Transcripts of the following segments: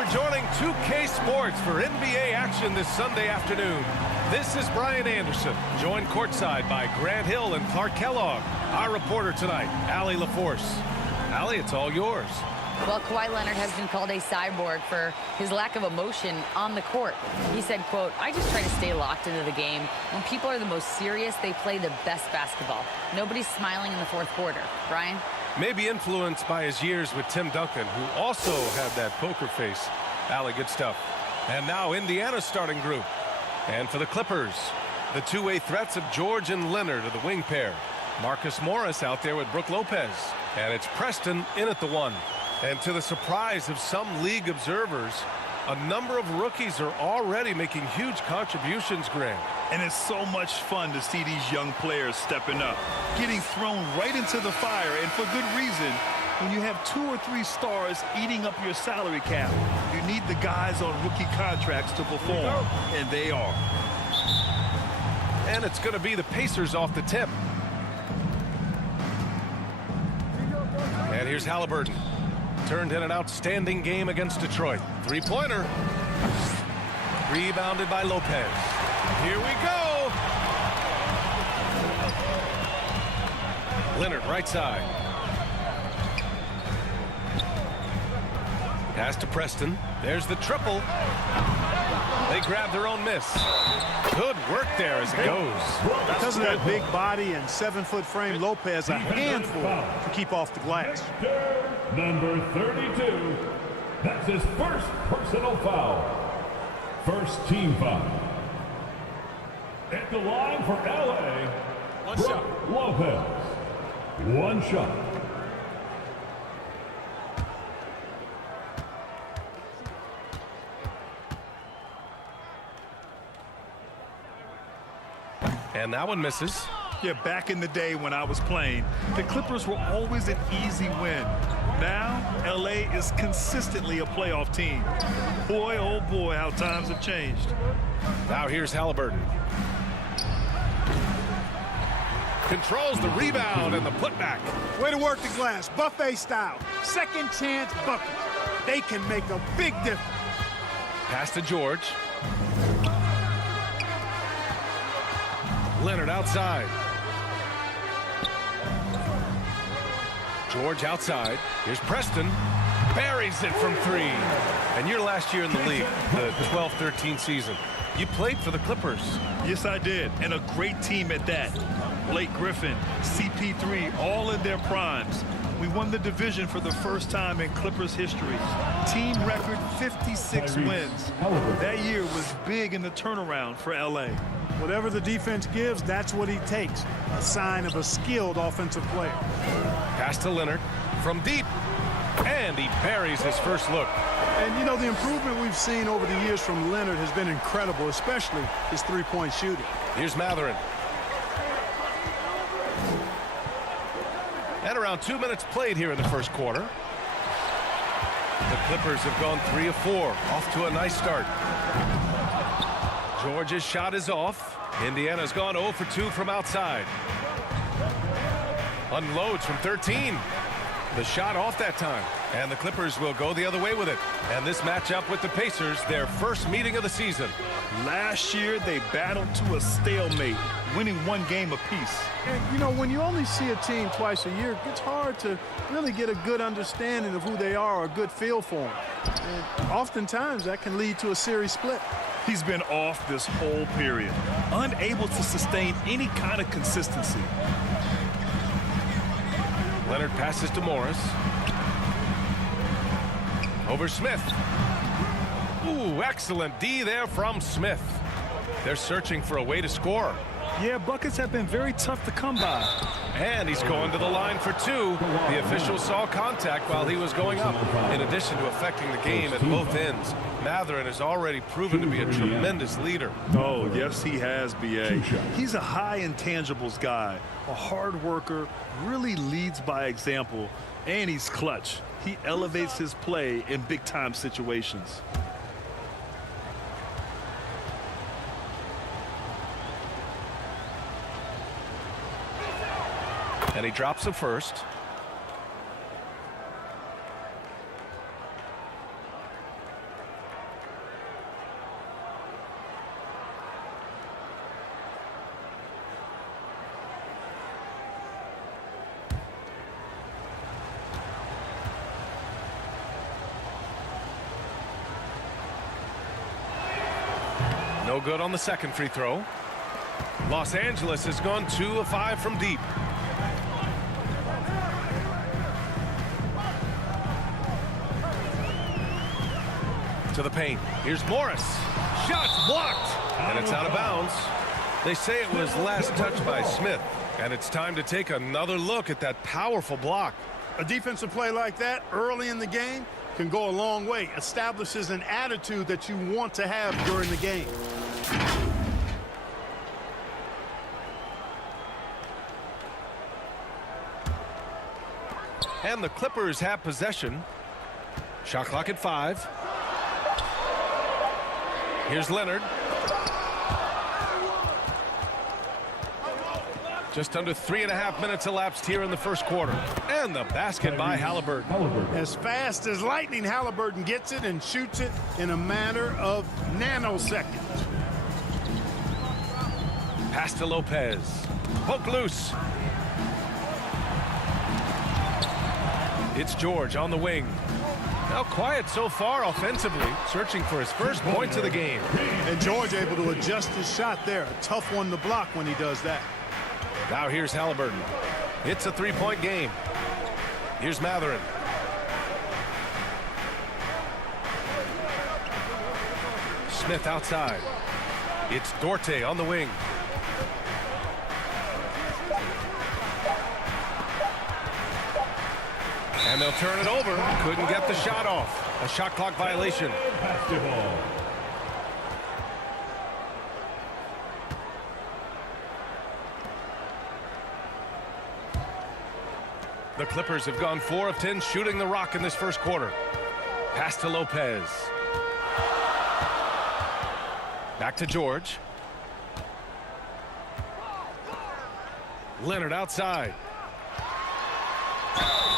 for joining 2K Sports for NBA action this Sunday afternoon. This is Brian Anderson, joined courtside by Grant Hill and Clark Kellogg. Our reporter tonight, Allie LaForce. Allie, it's all yours. Well, Kawhi Leonard has been called a cyborg for his lack of emotion on the court. He said, quote, "I just try to stay locked into the game. When people are the most serious, they play the best basketball. Nobody's smiling in the fourth quarter." Brian? Maybe influenced by his years with Tim Duncan, who also had that poker face. Allie, good stuff. And now Indiana's starting group. And for the Clippers, the two-way threats of George and Leonard are the wing pair. Marcus Morris out there with Brook Lopez. And it's Preston in at the one. And to the surprise of some league observers, a number of rookies are already making huge contributions, Grant. And it's so much fun to see these young players stepping up, getting thrown right into the fire, and for good reason. When you have 2 or 3 stars eating up your salary cap, you need the guys on rookie contracts to perform, and they are. And it's going to be the Pacers off the tip. And here's Halliburton. Turned in an outstanding game against Detroit. Three-pointer. Rebounded by Lopez. Here we go. Leonard, right side. Pass to Preston. There's the triple. They grab their own miss. Good work there as it goes. Because of that big body and 7-foot frame, Lopez a handful to keep off the glass. Number 32. That's his first personal foul. First team foul. At the line for LA, Brook Lopez. One shot. And that one misses. Yeah, back in the day when I was playing, the Clippers were always an easy win. Now, LA is consistently a playoff team. Boy, oh boy, how times have changed. Now here's Halliburton. Controls the rebound and the putback. Way to work the glass, buffet style. Second chance bucket. They can make a big difference. Pass to George. Leonard outside. George outside. Here's Preston. Buries it from 3. And your last year in the league, the 12-13 season, you played for the Clippers. Yes, I did. And a great team at that. Blake Griffin, CP3, all in their primes. We won the division for the first time in Clippers history. Team record 56 wins. That year was big in the turnaround for LA. Whatever the defense gives, that's what he takes. A sign of a skilled offensive player. Pass to Leonard from deep. And he buries his first look. And, you know, the improvement we've seen over the years from Leonard has been incredible, especially his three-point shooting. Here's Matherin. And around 2 minutes played here in the first quarter. The Clippers have gone 3 of 4. Off to a nice start. George's shot is off. Indiana's gone 0 for 2 from outside. Unloads from 13. The shot off that time. And the Clippers will go the other way with it. And this matchup with the Pacers, their first meeting of the season. Last year, they battled to a stalemate, winning 1 game apiece. And, you know, when you only see a team twice a year, it's hard to really get a good understanding of who they are or a good feel for them. And oftentimes, that can lead to a series split. He's been off this whole period, unable to sustain any kind of consistency. Leonard passes to Morris. Over Smith. Ooh, excellent D there from Smith. They're searching for a way to score. Yeah, buckets have been very tough to come by. And he's going to the line for 2. The official saw contact while he was going up. In addition to affecting the game at both ends, Matherin has already proven to be a tremendous leader. Oh, yes, he has, B.A. He's a high intangibles guy, a hard worker, really leads by example, and he's clutch. He elevates his play in big-time situations. And he drops the first. No good on the second free throw. Los Angeles has gone 2 of 5 from deep. To the paint. Here's Morris. Shots blocked. And it's out of bounds. They say it was last touched by Smith. And it's time to take another look at that powerful block. A defensive play like that early in the game can go a long way. Establishes an attitude that you want to have during the game. And the Clippers have possession. Shot clock at 5. Here's Leonard. Just under 3.5 minutes elapsed here in the first quarter. And the basket by Halliburton. As fast as lightning, Halliburton gets it and shoots it in a matter of nanoseconds. Pass to Lopez. Poke loose. It's George on the wing. Now quiet so far offensively, searching for his first points of the game. And George able to adjust his shot there. A tough one to block when he does that. Now here's Halliburton. It's a 3-point game. Here's Matherin. Smith outside. It's Dorte on the wing. And they'll turn it over. Couldn't get the shot off. A shot clock violation. Basketball. The Clippers have gone 4 of 10 shooting the rock in this first quarter. Pass to Lopez. Back to George. Leonard outside.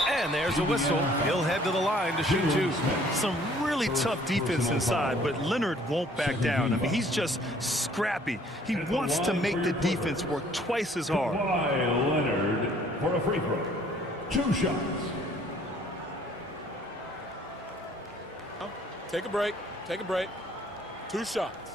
And there's a whistle. He'll head to the line to shoot 2. Some really tough defense inside, but Leonard won't back down. I mean, he's just scrappy. He wants to make the defense work twice as hard. Kawhi Leonard for a free throw. 2 shots. Take a break. Take a break. 2 shots.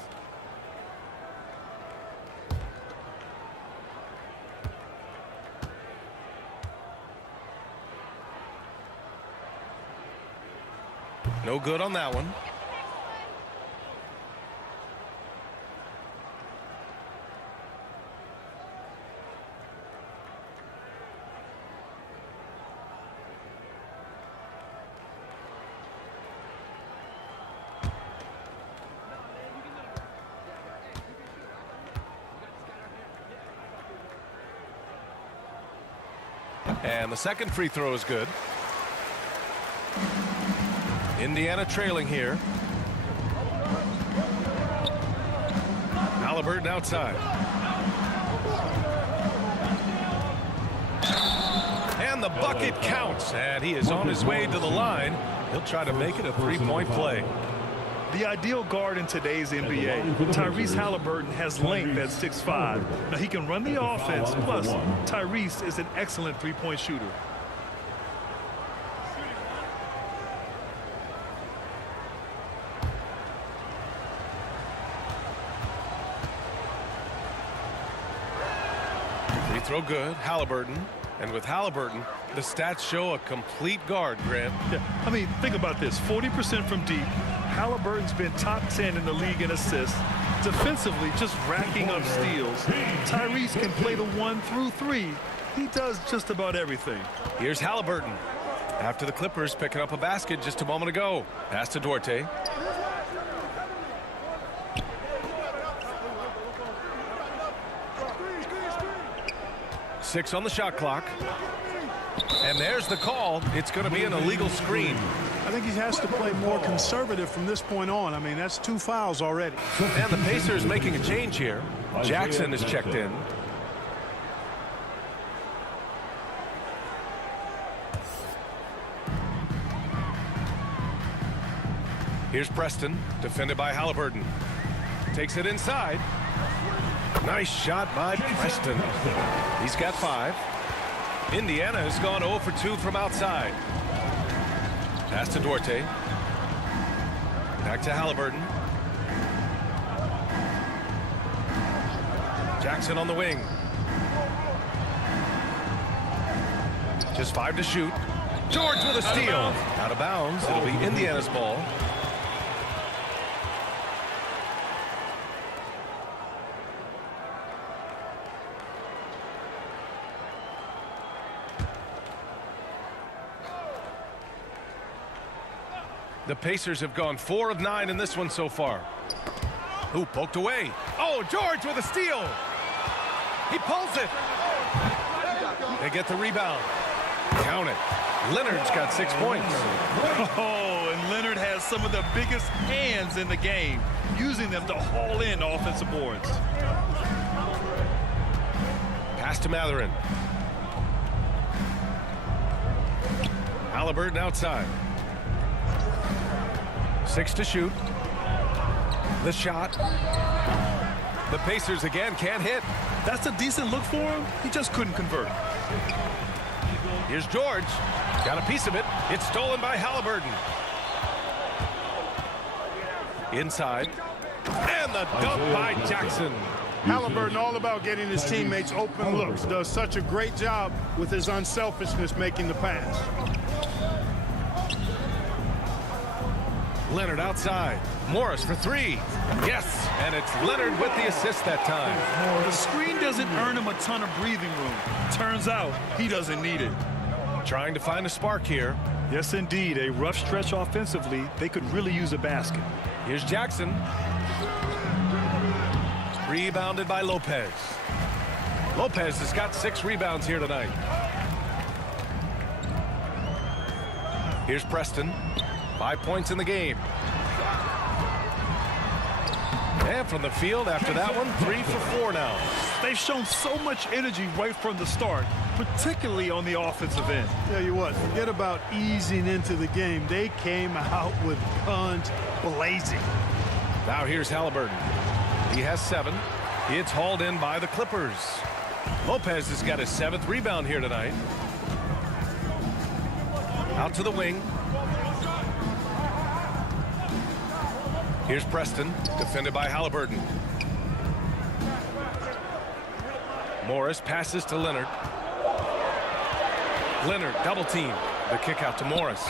No good on that one. And the second free throw is good. Indiana trailing here. Halliburton outside. And the bucket counts. And he is on his way to the line. He'll try to make it a 3-point play. The ideal guard in today's NBA, Tyrese Halliburton, has length at 6'5". Now, he can run the offense, plus Tyrese is an excellent three-point shooter. Free throw good, Halliburton. And with Halliburton, the stats show a complete guard, Grant. Yeah, I mean, think about this. 40% from deep. Halliburton's been top 10 in the league in assists. Defensively, just racking up steals. Tyrese can play the 1 through 3. He does just about everything. Here's Halliburton. After the Clippers picking up a basket just a moment ago. Pass to Dorte. Six on the shot clock. And there's the call. It's going to be an illegal screen. I think he has to play more conservative from this point on. I mean, that's 2 fouls already. And the Pacers making a change here. Jackson is checked in. Here's Preston, defended by Halliburton. Takes it inside. Nice shot by Preston. He's got 5. Indiana has gone 0 for 2 from outside. Pass to Dorte. Back to Halliburton. Jackson on the wing. Just 5 to shoot. George with a steal. Out of bounds. It'll be Indiana's ball. The Pacers have gone 4 of 9 in this one so far. Who poked away? Oh, George with a steal. He pulls it. They get the rebound. Count it. Leonard's got 6 points. Oh, and Leonard has some of the biggest hands in the game, using them to haul in offensive boards. Pass to Matherin. Halliburton outside. 6 to shoot. The shot. The Pacers again can't hit. That's a decent look for him. He just couldn't convert. Here's George. Got a piece of it. It's stolen by Halliburton. Inside. And the dunk by Jackson. Halliburton all about getting his teammates open looks. Does such a great job with his unselfishness making the pass. Leonard outside. Morris for 3. Yes, and it's Leonard with the assist that time. The screen doesn't earn him a ton of breathing room. Turns out he doesn't need it. Trying to find a spark here. Yes, indeed. A rough stretch offensively. They could really use a basket. Here's Jackson. Rebounded by Lopez. Lopez has got 6 rebounds here tonight. Here's Preston. 5 points in the game. And from the field after that one, 3 for 4 now. They've shown so much energy right from the start, particularly on the offensive end. Tell you what, forget about easing into the game. They came out with guns blazing. Now here's Halliburton. He has 7. It's hauled in by the Clippers. Lopez has got his 7th rebound here tonight. Out to the wing. Here's Preston, defended by Halliburton. Morris passes to Leonard. Leonard double team. The kick out to Morris.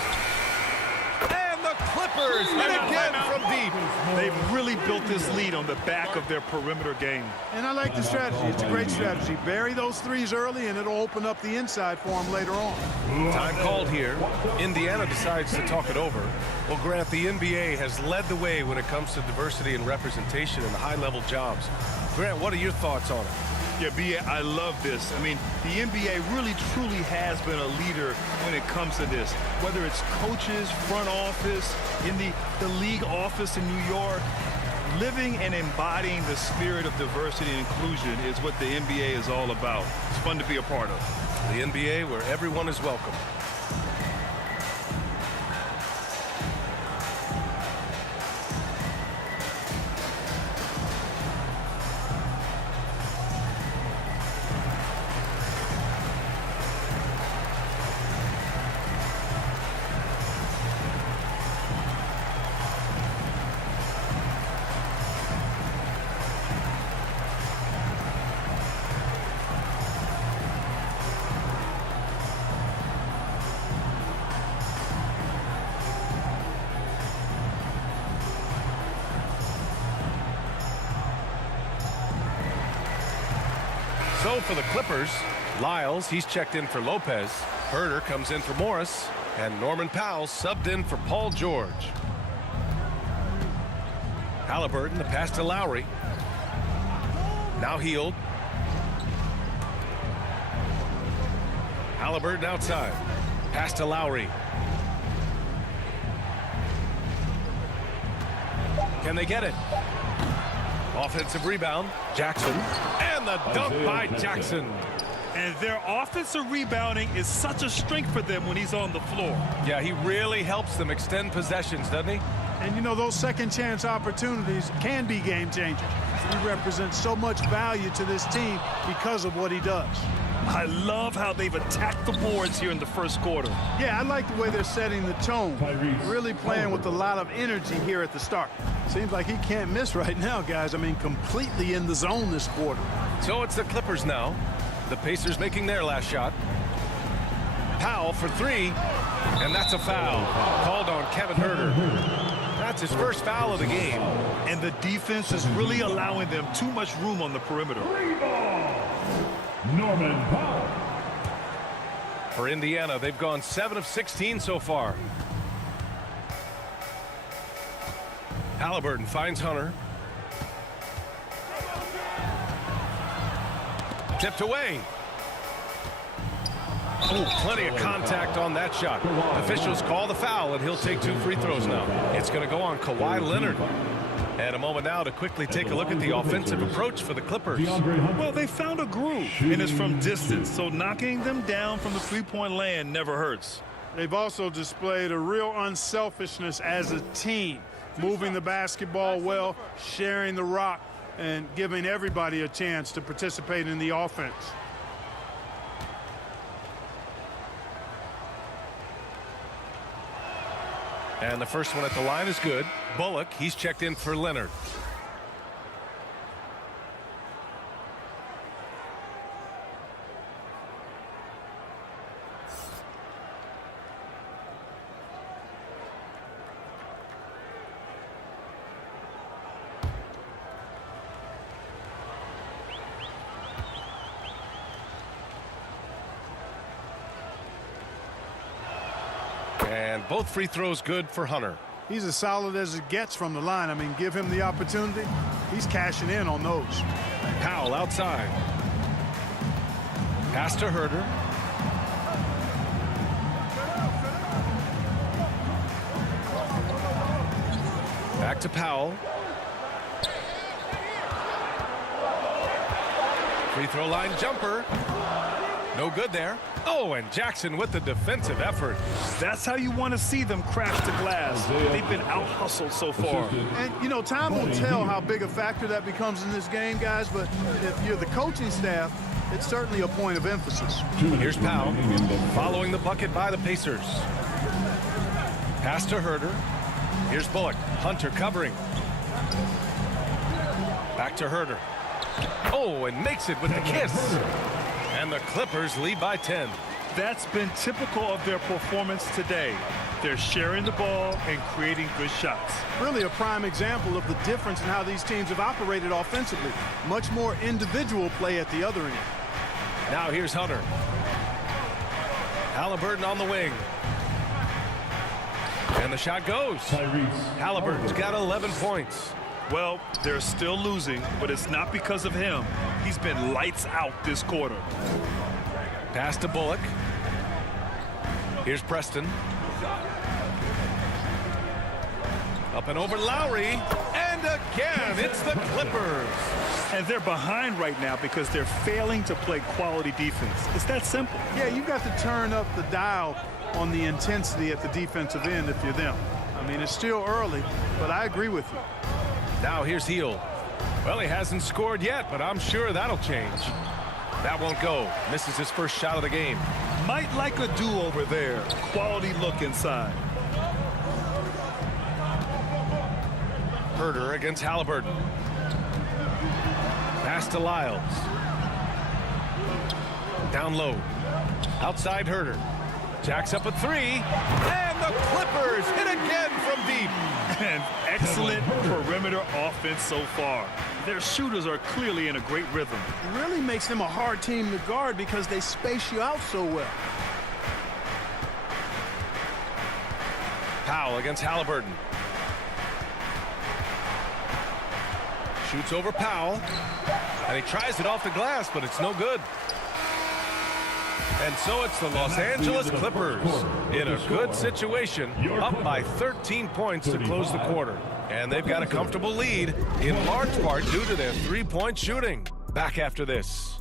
And the Clippers hit again from deep. They've really built this lead on the back of their perimeter game. And I like the strategy. It's a great strategy. Bury those threes early, and it'll open up the inside for them later on. Time called here. Indiana decides to talk it over. Well, Grant, the NBA has led the way when it comes to diversity and representation in high-level jobs. Grant, what are your thoughts on it? Yeah, B.A., I love this. I mean, the NBA really, truly has been a leader when it comes to this. Whether it's coaches, front office, in the league office in New York, living and embodying the spirit of diversity and inclusion is what the NBA is all about. It's fun to be a part of. The NBA where everyone is welcome. So for the Clippers, Lyles, he's checked in for Lopez. Herter comes in for Morris. And Norman Powell subbed in for Paul George. Halliburton, the pass to Lowry. Now Hield. Halliburton outside. Pass to Lowry. Can they get it? Offensive rebound. Jackson. And the dunk by Jackson. And their offensive rebounding is such a strength for them when he's on the floor. Yeah, he really helps them extend possessions, doesn't he? And, you know, those second chance opportunities can be game changers. He represents so much value to this team because of what he does. I love how they've attacked the boards here in the first quarter. Yeah, I like the way they're setting the tone. Really playing with a lot of energy here at the start. Seems like he can't miss right now, guys. I mean, completely in the zone this quarter. So it's the Clippers now. The Pacers making their last shot. Powell for three, and that's a foul. Called on Kevin Huerter. That's his first foul of the game. And the defense is really allowing them too much room on the perimeter. Norman Powell. For Indiana, they've gone 7 of 16 so far. Halliburton finds Hunter. Tipped away. Oh, plenty of contact on that shot. Officials call the foul, and he'll take 2 free throws now. It's going to go on Kawhi Leonard. And a moment now to quickly take a look at the offensive approach for the Clippers. Well, they found a groove, and it's from distance, so knocking them down from the three-point land never hurts. They've also displayed a real unselfishness as a team, moving the basketball well, sharing the rock, and giving everybody a chance to participate in the offense. And the first one at the line is good. Bullock, he's checked in for Leonard. And both free throws good for Hunter. He's as solid as it gets from the line. I mean, give him the opportunity. He's cashing in on those. Powell outside. Pass to Huerter. Back to Powell. Free throw line jumper. No good there. Oh, and Jackson with the defensive effort. That's how you want to see them crash the glass. They've been out-hustled so far. And, you know, time will tell how big a factor that becomes in this game, guys, but if you're the coaching staff, it's certainly a point of emphasis. Here's Powell following the bucket by the Pacers. Pass to Huerter. Here's Bullock. Hunter covering. Back to Huerter. Oh, and makes it with the kiss. And the Clippers lead by 10. That's been typical of their performance today. They're sharing the ball and creating good shots. Really a prime example of the difference in how these teams have operated offensively. Much more individual play at the other end. Now here's Hunter. Halliburton on the wing. And the shot goes. Halliburton's got 11 points. Well, they're still losing, but it's not because of him. He's been lights out this quarter. Pass to Bullock. Here's Preston. Up and over Lowry. And again, it's the Clippers. And they're behind right now because they're failing to play quality defense. It's that simple. Yeah, you've got to turn up the dial on the intensity at the defensive end if you're them. I mean, it's still early, but I agree with you. Now here's Heel. Well, he hasn't scored yet, but I'm sure that'll change. That won't go. Misses his first shot of the game. Might like a do-over there. Quality look inside. Huerter against Halliburton. Pass to Lyles. Down low. Outside Huerter. Jacks up a three. And the Clippers hit again from deep. And excellent perimeter offense so far. Their shooters are clearly in a great rhythm. It really makes them a hard team to guard because they space you out so well. Powell against Halliburton. Shoots over Powell. And he tries it off the glass, but it's no good. And so it's the Los Angeles Clippers in a good situation, up by 13 points to close the quarter. And they've got a comfortable lead, in large part due to their three-point shooting. Back after this.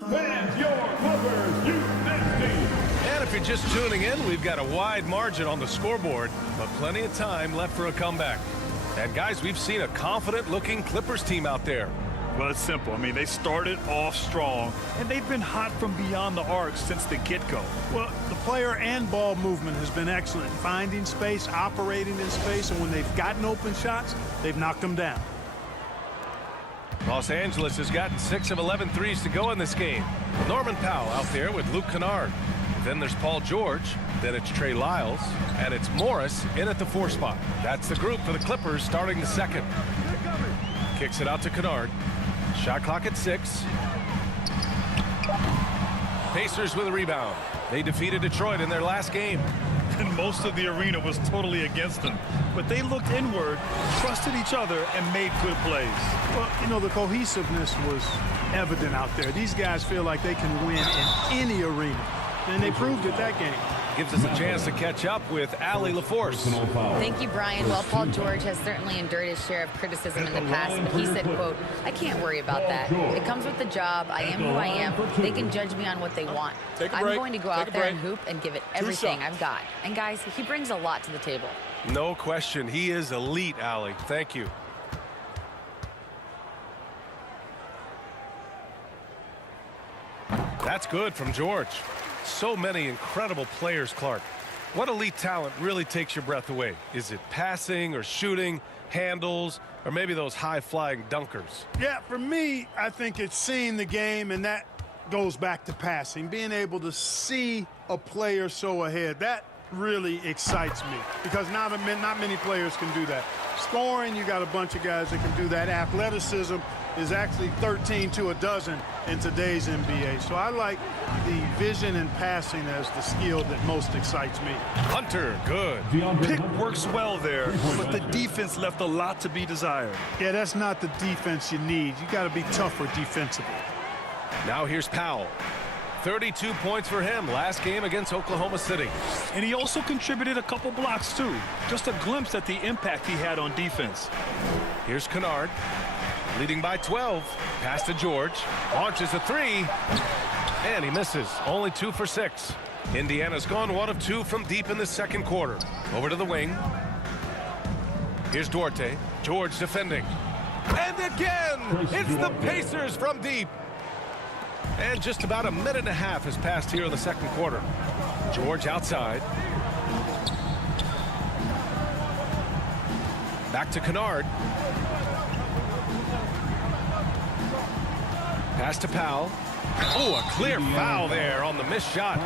Fans, your Clippers, you And if you're just tuning in, we've got a wide margin on the scoreboard, but plenty of time left for a comeback. And guys, we've seen a confident-looking Clippers team out there. Well, it's simple. I mean, they started off strong, and they've been hot from beyond the arc since the get-go. Well, the player and ball movement has been excellent. Finding space, operating in space, and when they've gotten open shots, they've knocked them down. Los Angeles has gotten 6 of 11 threes to go in this game. Norman Powell out there with Luke Kennard. Then there's Paul George. Then it's Trey Lyles. And it's Morris in at the 4 spot. That's the group for the Clippers starting the second. Kicks it out to Kennard. Shot clock at 6. Pacers with a rebound. They defeated Detroit in their last game. And most of the arena was totally against them. But they looked inward, trusted each other, and made good plays. Well, you know, the cohesiveness was evident out there. These guys feel like they can win in any arena. And they proved it that game. Gives us a chance to catch up with Allie LaForce. Thank you, Brian. Well, Paul George has certainly endured his share of criticism in the past, but he said, quote, I can't worry about that. It comes with the job. I am who I am. They can judge me on what they want. I'm going to go out there and hoop and give it everything I've got. And guys, he brings a lot to the table. No question. He is elite, Allie. Thank you. That's good from George. So many incredible players, Clark. What elite talent really takes your breath away? Is it passing or shooting, handles, or maybe those high-flying dunkers? Yeah, for me, I think it's seeing the game, and that goes back to passing. Being able to see a player so ahead, that really excites me because not many players can do that. Scoring, you got a bunch of guys that can do that. Athleticism is actually 13 to a dozen in today's NBA. So I like the vision and passing as the skill that most excites me. Hunter, good. Pick works well there, but the defense left a lot to be desired. Yeah, that's not the defense you need. You got to be tougher defensively. Now here's Powell. 32 points for him last game against Oklahoma City. And he also contributed a couple blocks, too. Just a glimpse at the impact he had on defense. Here's Kennard. Leading by 12. Pass to George. Launches a 3. And he misses. Only 2 for 6. Indiana's gone 1 of 2 from deep in the second quarter. Over to the wing. Here's Duarte. George defending. And again, it's the Pacers from deep. And just about a minute and a half has passed here in the second quarter. George outside. Back to Kennard. Pass to Powell. Oh, a clear foul there on the missed shot.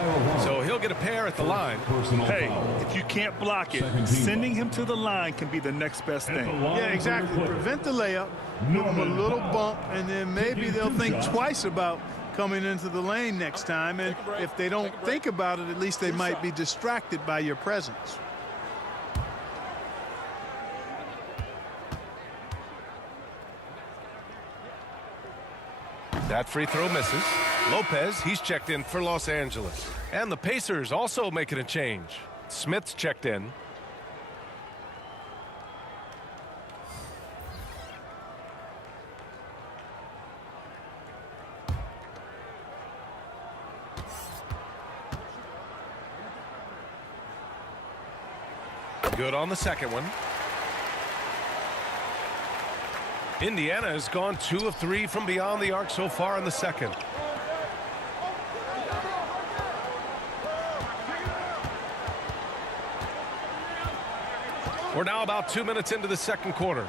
So he'll get a pair at the line. Hey, if you can't block it, sending him to the line can be the next best thing. Yeah, exactly. Prevent the layup, give them a little bump, and then maybe they'll think twice about coming into the lane next time. And if they don't think about it, at least they might be distracted by your presence. That free throw misses. Lopez, he's checked in for Los Angeles. And the Pacers also making a change. Smith's checked in. Good on the second one. Indiana has gone 2 of 3 from beyond the arc so far in the second. We're now about 2 minutes into the second quarter.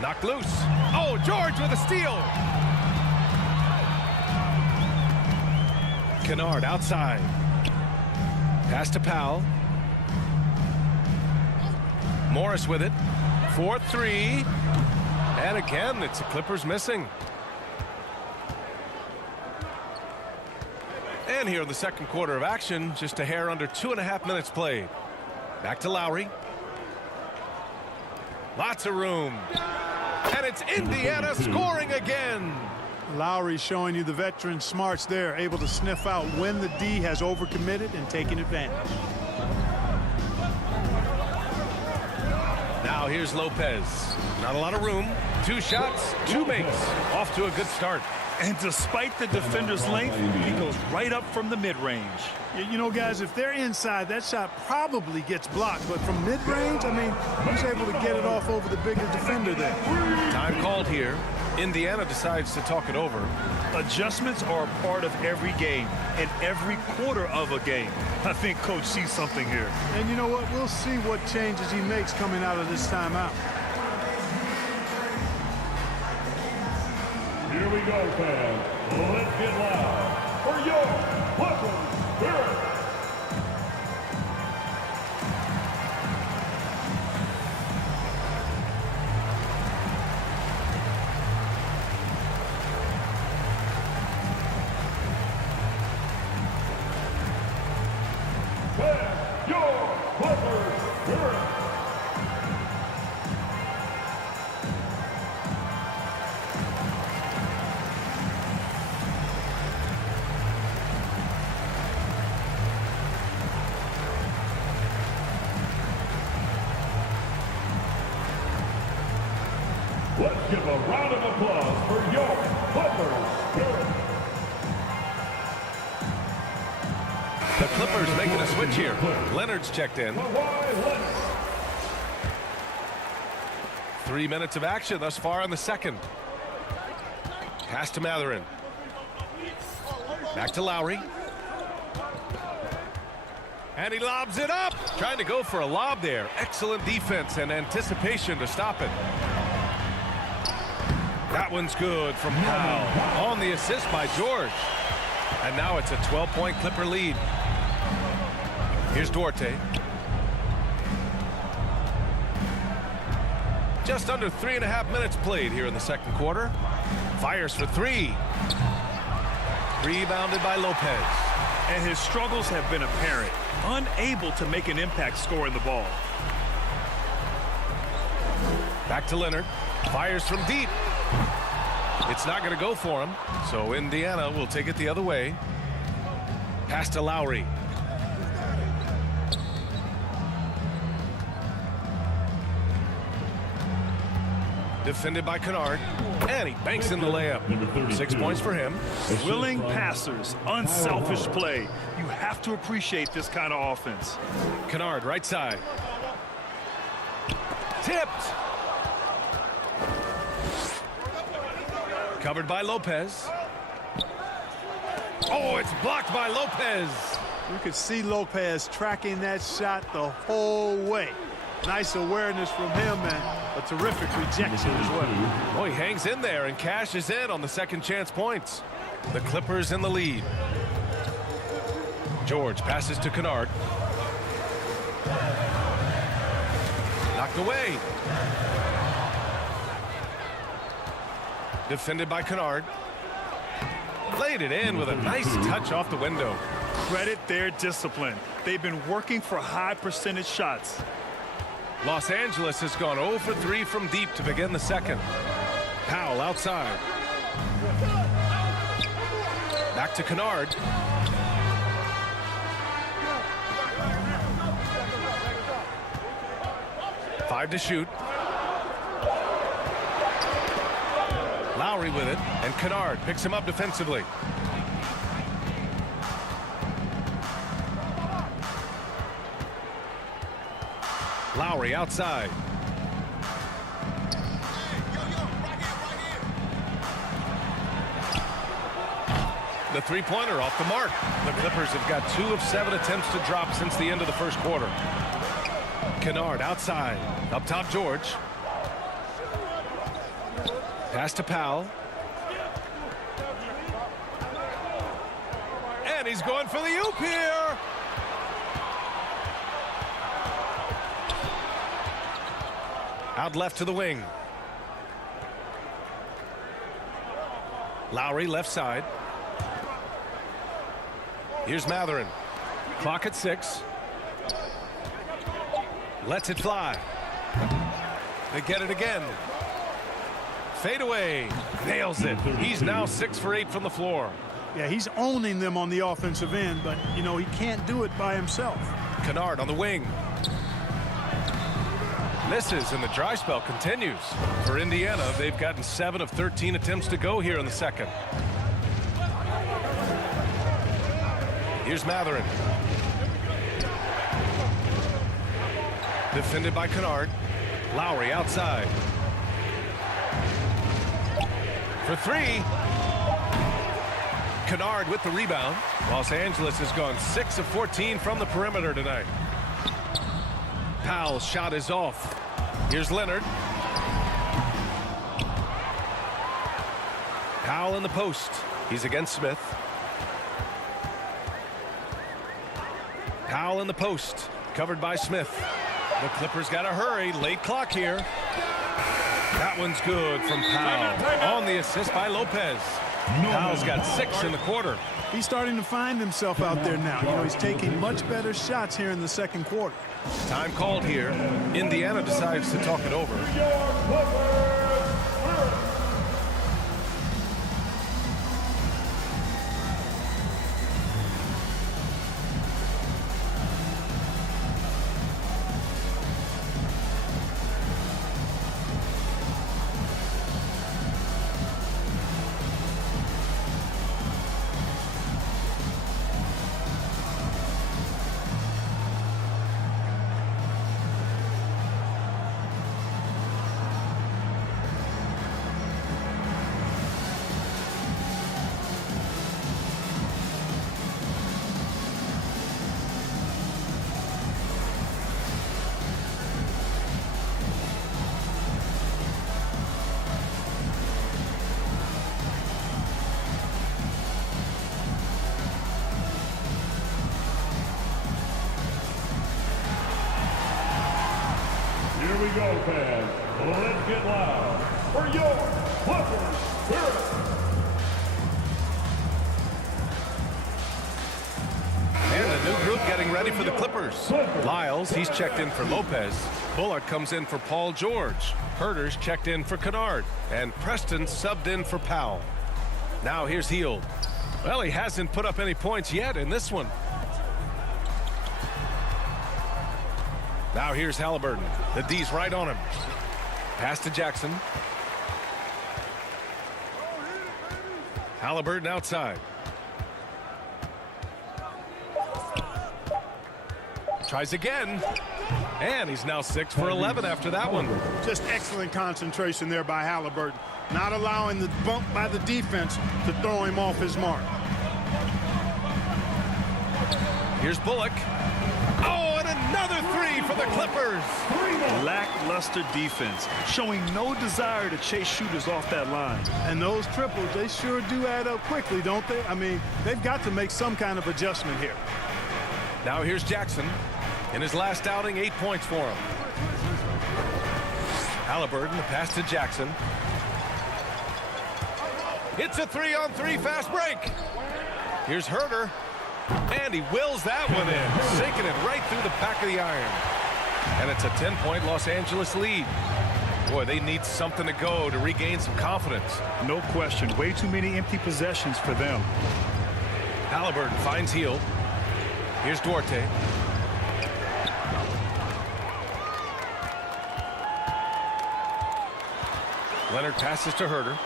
Knocked loose. Oh, George with a steal. Kennard outside. Pass to Powell. Morris with it. 4-3. And again, it's the Clippers missing. And here in the second quarter of action, just a hair under 2.5 minutes played. Back to Lowry. Lots of room. And it's Indiana scoring again. Lowry showing you the veteran smarts there, able to sniff out when the D has overcommitted and taking advantage. Now here's Lopez. Not a lot of room. 2 shots, 2 makes. Off to a good start. And despite the defender's length, he goes right up from the mid-range. You know, guys, if they're inside, that shot probably gets blocked. But from mid-range, I mean, he's able to get it off over the bigger defender there. Time called here. Indiana decides to talk it over. Adjustments are a part of every game and every quarter of a game. I think Coach sees something here. And you know what? We'll see what changes he makes coming out of this timeout. we go, fans. Let's get loud for your Clippers Spirit. Your Clippers Spirit. Let's give a round of applause for your Clippers Spirit. The Clippers making a switch here. Leonard's checked in. 3 minutes of action thus far in the second. Pass to Matherin. Back to Lowry. And he lobs it up. Trying to go for a lob there. Excellent defense and anticipation to stop it. That one's good from Powell. On the assist by George. And now it's a 12-point Clipper lead. Here's Duarte. Just under 3.5 minutes played here in the second quarter. Fires for three. Rebounded by Lopez. And his struggles have been apparent. Unable to make an impact scoring the ball. Back to Leonard. Fires from deep. It's not going to go for him. So Indiana will take it the other way. Pass to Lowry. Defended by Kennard. And he banks in the layup. 6 points for him. Willing passers, unselfish play. You have to appreciate this kind of offense. Kennard, right side. Tipped. Covered by Lopez. Oh, it's blocked by Lopez. You could see Lopez tracking that shot the whole way. Nice awareness from him and a terrific rejection as well. Oh, he hangs in there and cashes in on the second chance points. The Clippers in the lead. George passes to Kennard. Knocked away. Defended by Kennard. Played it in with a nice touch off the window. Credit their discipline. They've been working for high percentage shots. Los Angeles has gone 0 for 3 from deep to begin the second. Powell outside. Back to Kennard. Five to shoot. Lowry with it, and Kennard picks him up defensively. Lowry outside. The three-pointer off the mark. The Clippers have got 2 of 7 attempts to drop since the end of the first quarter. Kennard outside. Up top, George. Pass to Powell. And he's going for the oop here. Out left to the wing. Lowry left side. Here's Matherin. Clock at 6. Lets it fly. They get it again. Fade away. Nails it. He's now 6 for 8 from the floor. Yeah, he's owning them on the offensive end, but, you know, he can't do it by himself. Kennard on the wing. Misses, and the dry spell continues. For Indiana, they've gotten 7 of 13 attempts to go here in the second. Here's Matherin. Defended by Kennard. Lowry outside. For 3. Kennard with the rebound. Los Angeles has gone 6 of 14 from the perimeter tonight. Powell's shot is off. Here's Leonard. Powell in the post. He's against Smith. Powell in the post. Covered by Smith. The Clippers got to hurry. Late clock here. That one's good from Powell. On the assist by Lopez. Powell's got 6 in the quarter. He's starting to find himself out there now. You know, he's taking much better shots here in the second quarter. Time called here. Indiana decides to talk it over. Here we go, fans. Let's get loud for your Clippers Spirit. And a new group getting ready for the Clippers. Lyles, he's checked in for Lopez. Bullock comes in for Paul George. Herter's checked in for Kennard. And Preston subbed in for Powell. Now here's Hield. Well, he hasn't put up any points yet in this one. Now here's Halliburton. The D's right on him. Pass to Jackson. Halliburton outside. Tries again. And he's now 6 for 11 after that one. Just excellent concentration there by Halliburton. Not allowing the bump by the defense to throw him off his mark. Here's Bullock. Oh, and another 3 for the Clippers. Lackluster defense, showing no desire to chase shooters off that line. And those triples, they sure do add up quickly, don't they? I mean, they've got to make some kind of adjustment here. Now here's Jackson. In his last outing, 8 points for him. Halliburton, the pass to Jackson. It's a 3-on-3 fast break. Here's Herter. And he wills that one in, sinking it right through the back of the iron. And it's a 10-point Los Angeles lead. Boy, they need something to go to regain some confidence. No question. Way too many empty possessions for them. Halliburton finds Hield. Here's Duarte. Leonard passes to Herter.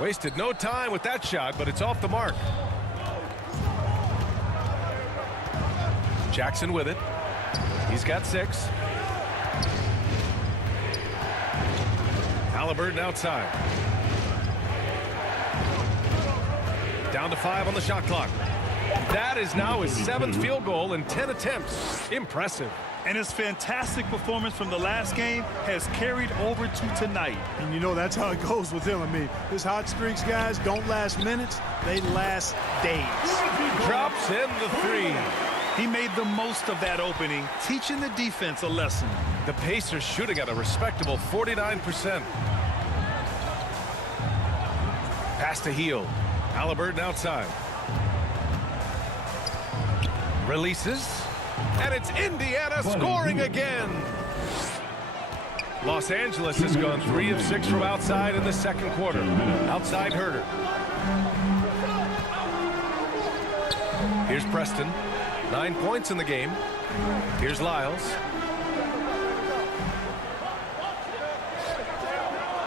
Wasted no time with that shot, but it's off the mark. Jackson with it. He's got 6. Halliburton outside. Down to 5 on the shot clock. That is now his 7th field goal in 10 attempts. Impressive. And his fantastic performance from the last game has carried over to tonight. And you know that's how it goes with him. I mean, his hot streaks, guys, don't last minutes. They last days. Drops in the 3. He made the most of that opening, teaching the defense a lesson. The Pacers shooting at a respectable 49%. Pass to Hield. Halliburton outside. Releases. And it's Indiana scoring again. Los Angeles has gone 3 of 6 from outside in the second quarter. Outside Herter. Here's Preston. 9 points in the game. Here's Lyles.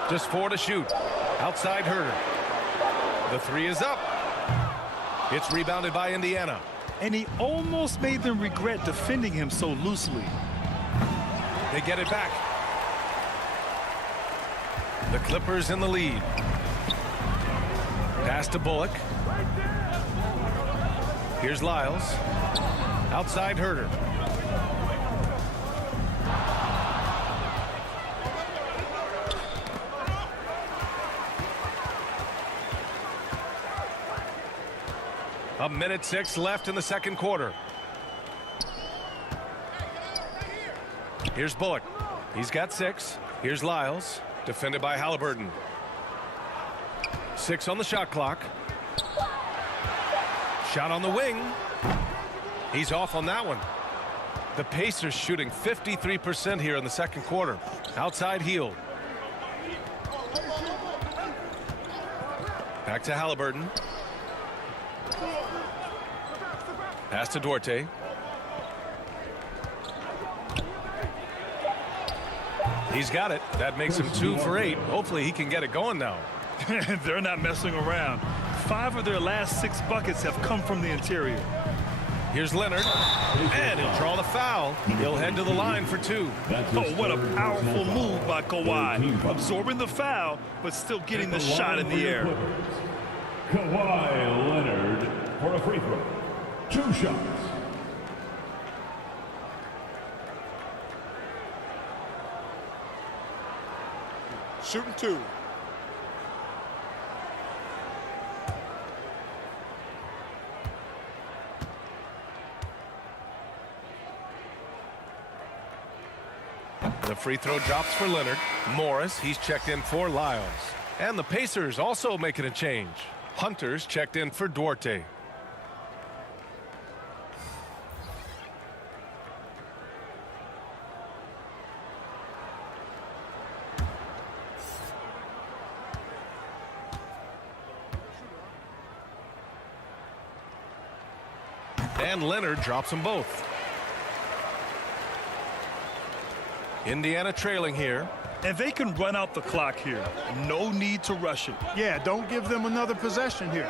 Just 4 to shoot. Outside Herter. The 3 is up. It's rebounded by Indiana. And he almost made them regret defending him so loosely. They get it back. The Clippers in the lead. Pass to Bullock. Here's Lyles. Outside Herter. 1:06 left in the second quarter. Here's Bullock. He's got 6. Here's Lyles, defended by Halliburton. 6 on the shot clock. Shot on the wing. He's off on that one. The Pacers shooting 53% here in the second quarter. Outside heel. Back to Halliburton. Pass to Duarte. He's got it. That makes him 2 for 8. Hopefully he can get it going now. They're not messing around. 5 of their last 6 buckets have come from the interior. Here's Leonard, and he'll draw the foul. He'll head to the line for 2. Oh, what a powerful move by Kawhi. Absorbing the foul, but still getting the shot in the air. Kawhi Leonard for a free throw. 2 shots. Shooting 2. The free throw drops for Leonard. Morris, he's checked in for Lyles. And the Pacers also making a change. Hunter's checked in for Duarte. And Leonard drops them both. Indiana trailing here. And they can run out the clock here. No need to rush it. Yeah, don't give them another possession here.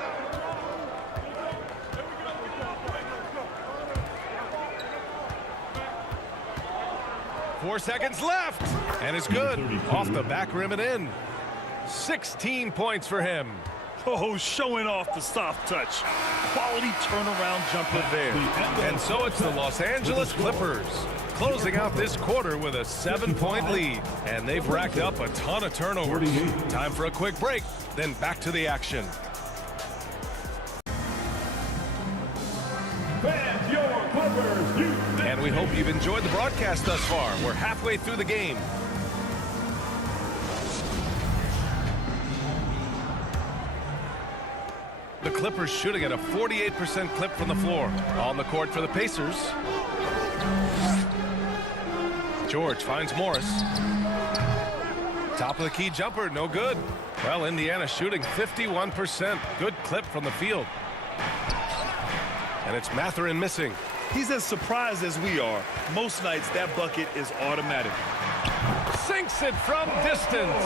Four seconds left. And it's good. Off the back rim and in. 16 points for him. Oh, showing off the soft touch. Quality turnaround jumper there. And so it's the Los Angeles Clippers closing out this quarter with a 7-point lead. And they've racked up a ton of turnovers. Time for a quick break, then back to the action. Fans, your Clippers. And we hope you've enjoyed the broadcast thus far. We're halfway through the game. The Clippers shooting at a 48% clip from the floor. On the court for the Pacers. George finds Morris. Top of the key jumper, no good. Well, Indiana shooting 51%. Good clip from the field. And it's Mathurin missing. He's as surprised as we are. Most nights that bucket is automatic. Sinks it from distance.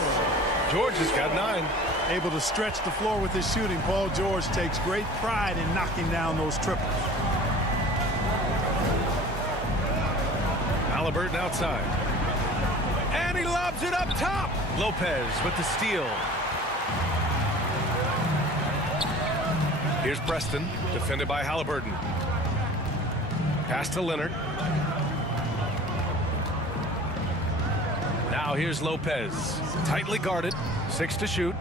George has got 9. Able to stretch the floor with his shooting. Paul George takes great pride in knocking down those triples. Halliburton outside. And he lobs it up top. Lopez with the steal. Here's Preston, defended by Halliburton. Pass to Leonard. Now here's Lopez. Tightly guarded. 6 to shoot.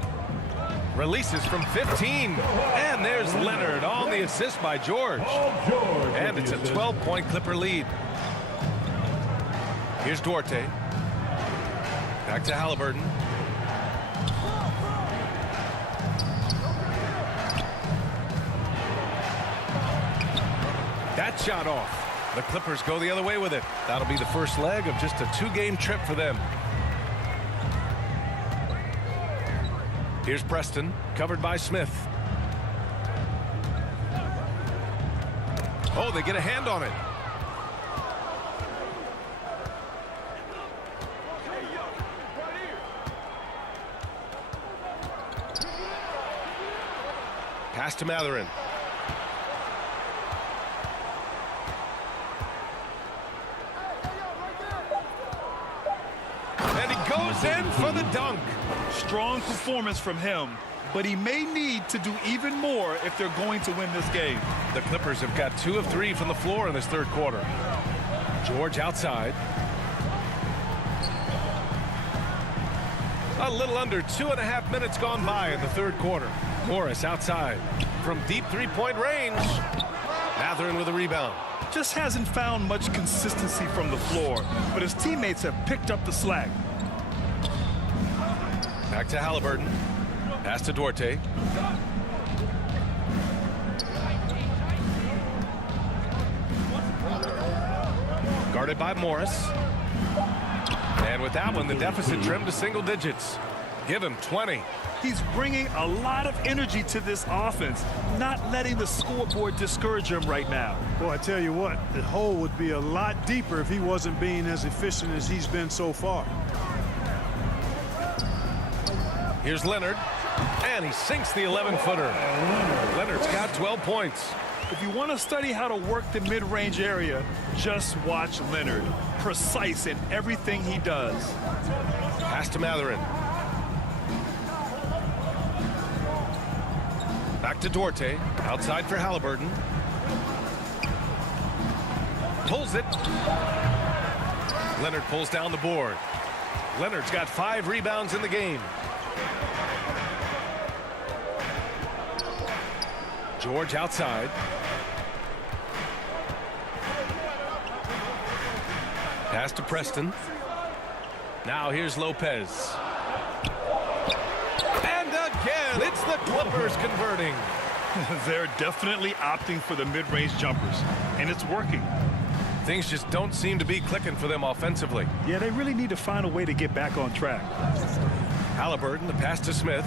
Releases from 15. And there's Leonard on the assist by George. And it's a 12-point Clipper lead. Here's Duarte. Back to Halliburton. That shot off. The Clippers go the other way with it. That'll be the first leg of just a 2-game trip for them. Here's Preston, covered by Smith. Oh, they get a hand on it. Pass to Mathurin. And he goes in for the dunk. Strong performance from him, but he may need to do even more if they're going to win this game. The Clippers have got 2 of 3 from the floor in this third quarter. George outside. A little under 2.5 minutes gone by in the third quarter. Morris outside from deep three-point range. Mathurin with a rebound. Just hasn't found much consistency from the floor, but his teammates have picked up the slack. Back to Halliburton. Pass to Duarte. Guarded by Morris. And with that one, the deficit trimmed to single digits. Give him 20. He's bringing a lot of energy to this offense, not letting the scoreboard discourage him right now. Well, I tell you what, the hole would be a lot deeper if he wasn't being as efficient as he's been so far. Here's Leonard, and he sinks the 11-footer. Leonard's got 12 points. If you want to study how to work the mid-range area, just watch Leonard. Precise in everything he does. Pass to Mathurin. Back to Duarte. Outside for Halliburton. Pulls it. Leonard pulls down the board. Leonard's got 5 rebounds in the game. George outside. Pass to Preston. Now here's Lopez. And again, it's the Clippers converting. They're definitely opting for the mid-range jumpers, and it's working. Things just don't seem to be clicking for them offensively. Yeah, they really need to find a way to get back on track. Halliburton, the pass to Smith.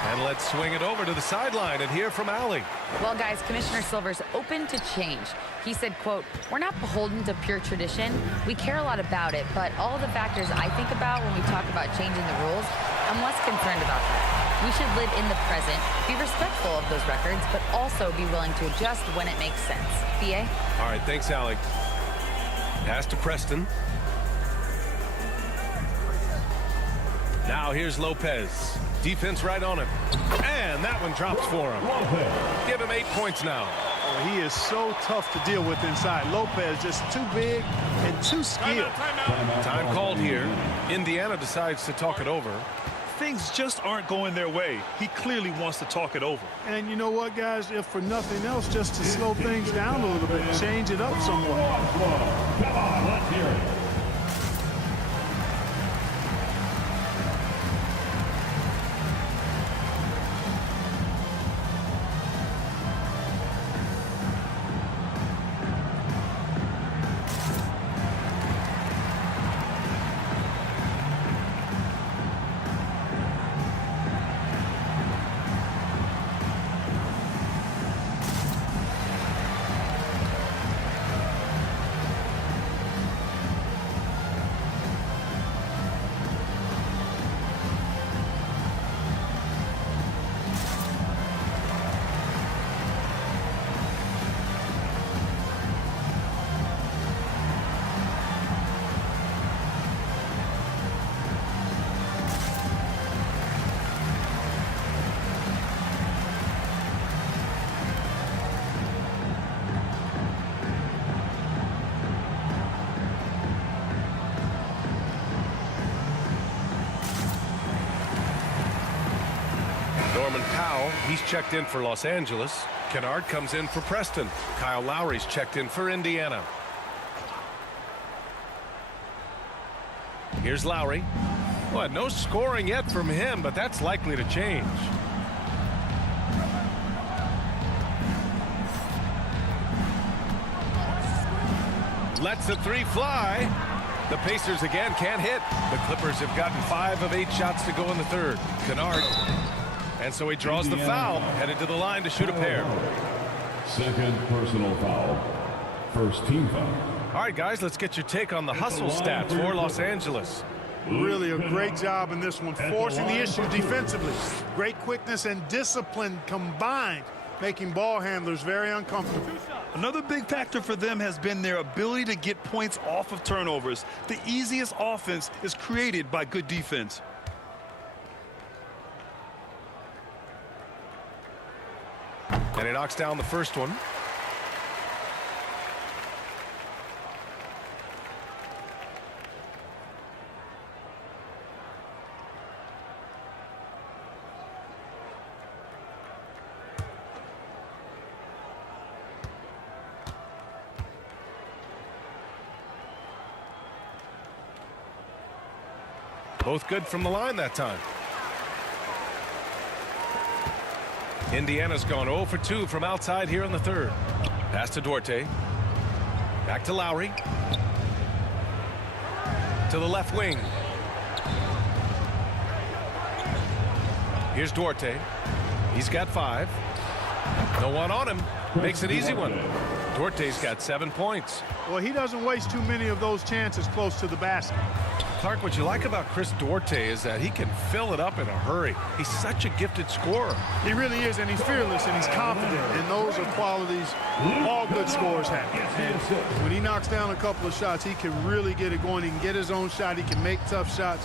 And let's swing it over to the sideline and hear from Allie. Well, guys, Commissioner Silver's open to change. He said, quote, "We're not beholden to pure tradition. We care a lot about it, but all the factors I think about when we talk about changing the rules, I'm less concerned about that. We should live in the present, be respectful of those records, but also be willing to adjust when it makes sense." BA? All right, thanks, Allie. Pass to Preston. Now here's Lopez. Defense right on him. And that one drops for him. Give him 8 points now. Oh, he is so tough to deal with inside. Lopez just too big and too skilled. Time called here. Indiana decides to talk it over. Things just aren't going their way. He clearly wants to talk it over. And you know what, guys? If for nothing else, just to slow things down a little bit, change it up somewhat. Come on, let's hear it. Norman Powell, he's checked in for Los Angeles. Kennard comes in for Preston. Kyle Lowry's checked in for Indiana. Here's Lowry. Well, no scoring yet from him, but that's likely to change. Lets the 3 fly. The Pacers again can't hit. The Clippers have gotten 5 of 8 shots to go in the third. Kennard. And so he draws the foul, headed to the line to shoot a pair. Second personal foul. First team foul. All right, guys, let's get your take on the hustle stats for Los Angeles. Really a great job in this one, forcing the issue defensively. Great quickness and discipline combined, making ball handlers very uncomfortable. Another big factor for them has been their ability to get points off of turnovers. The easiest offense is created by good defense. And he knocks down the first one. Both good from the line that time. Indiana's gone 0 for 2 from outside here in the third. Pass to Duarte. Back to Lowry. To the left wing. Here's Duarte. He's got 5. No one on him. Makes an easy one. Duarte's got 7 points. Well, he doesn't waste too many of those chances close to the basket. Clark, what you like about Chris Duarte is that he can fill it up in a hurry. He's such a gifted scorer. He really is, and he's fearless, and he's confident. And those are qualities all good scorers have. And when he knocks down a couple of shots, he can really get it going. He can get his own shot. He can make tough shots.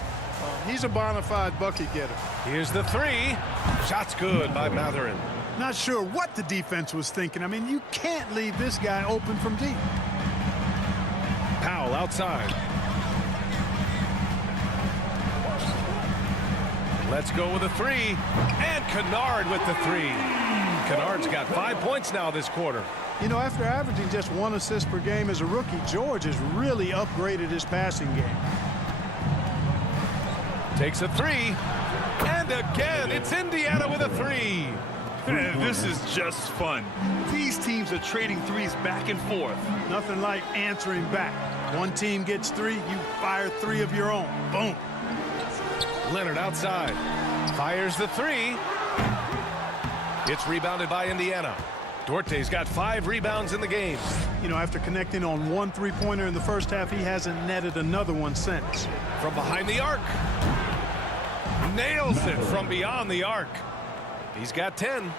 He's a bona fide bucket getter. Here's the 3. Shot's good by Matherin. Not sure what the defense was thinking. I mean, you can't leave this guy open from deep. Powell outside. Let's go with a 3. And Kennard with the 3. Kennard's got 5 points now this quarter. You know, after averaging just 1 assist per game as a rookie, George has really upgraded his passing game. Takes a 3. And again, it's Indiana with a 3. And this is just fun. These teams are trading threes back and forth. Nothing like answering back. One team gets 3, you fire 3 of your own. Boom. Leonard outside. Fires the 3. It's rebounded by Indiana. Duarte's got 5 rebounds in the game. You know, after connecting on 1 3-pointer in the first half, he hasn't netted another one since. From behind the arc. Nails it from beyond the arc. He's got 10.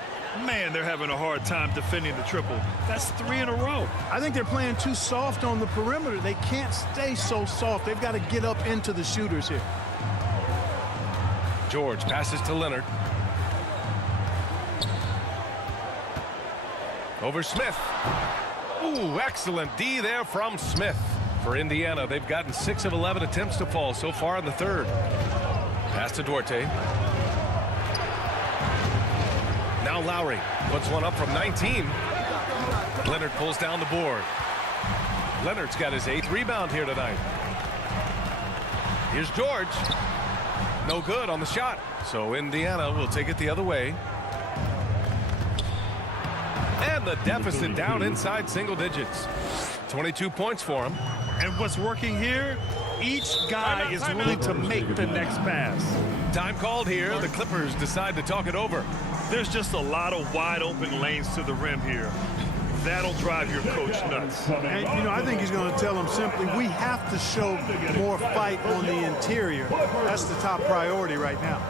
Man, they're having a hard time defending the triple. That's 3 in a row. I think they're playing too soft on the perimeter. They can't stay so soft. They've got to get up into the shooters here. George passes to Leonard. Over Smith. Ooh, excellent D there from Smith. For Indiana, they've gotten 6 of 11 attempts to fall so far in the third. Pass to Duarte. Now Lowry puts one up from 19. Leonard pulls down the board. Leonard's got his 8th rebound here tonight. Here's George. No good on the shot. So Indiana will take it the other way. And the deficit down inside single digits. 22 points for him. And what's working here? Each guy is willing to make the next pass. Time called here. The Clippers decide to talk it over. There's just a lot of wide open lanes to the rim here. That'll drive your coach nuts. And, you know, I think he's going to tell them simply, we have to show more fight on the interior. That's the top priority right now.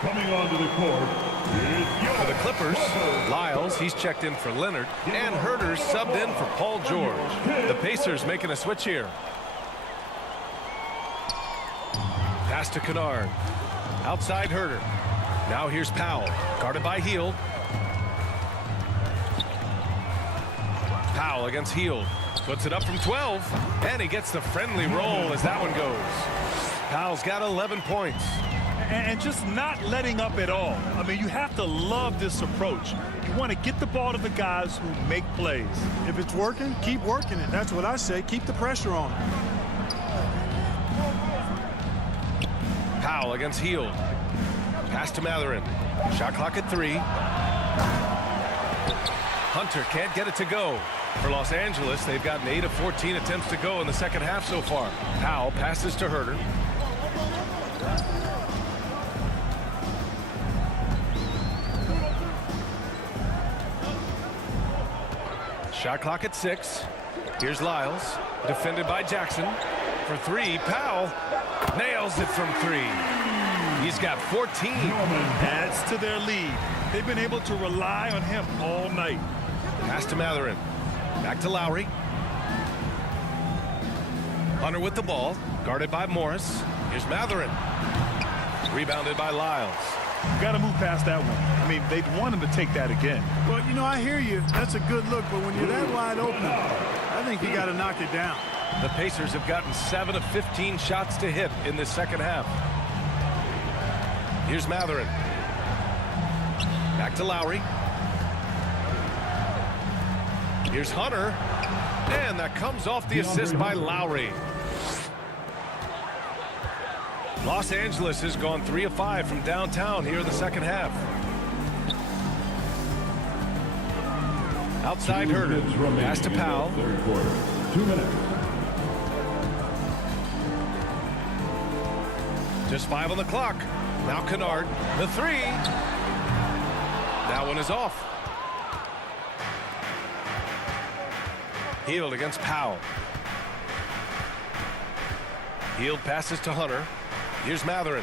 Coming onto the court For the Clippers, Lyles, he's checked in for Leonard, and Herter's subbed in for Paul George. The Pacers making a switch here. Pass to Kennard. Outside Herter. Now here's Powell, guarded by Hield. Powell against Hield. Puts it up from 12, and he gets the friendly roll as that one goes. Powell's got 11 points. And just not letting up at all. I mean, you have to love this approach. You want to get the ball to the guys who make plays. If it's working, keep working it. That's what I say. Keep the pressure on. Powell against Hield. Pass to Matherin. Shot clock at 3. Hunter can't get it to go. For Los Angeles, they've gotten 8 of 14 attempts to go in the second half so far. Powell passes to Herter. Shot clock at 6. Here's Lyles, defended by Jackson. For 3, Powell nails it from 3. He's got 14. Adds to their lead. They've been able to rely on him all night. Pass to Matherin. Back to Lowry. Hunter with the ball, guarded by Morris. Here's Matherin. Rebounded by Lyles. Got to move past that one. I mean, they'd want him to take that again. Well, you know, I hear you. That's a good look, but when you're that wide open, I think you got to knock it down. The Pacers have gotten 7 of 15 shots to hit in this second half. Here's Matherin. Back to Lowry. Here's Hunter. And that comes off the assist by Lowry. Los Angeles has gone 3 of 5 from downtown here in the second half. Outside Herter. Pass to Powell. Third quarter. 2 minutes. Just 5 on the clock. Now Kennard. The 3. That one is off. Hield against Powell. Hield passes to Hunter. Here's Matherin.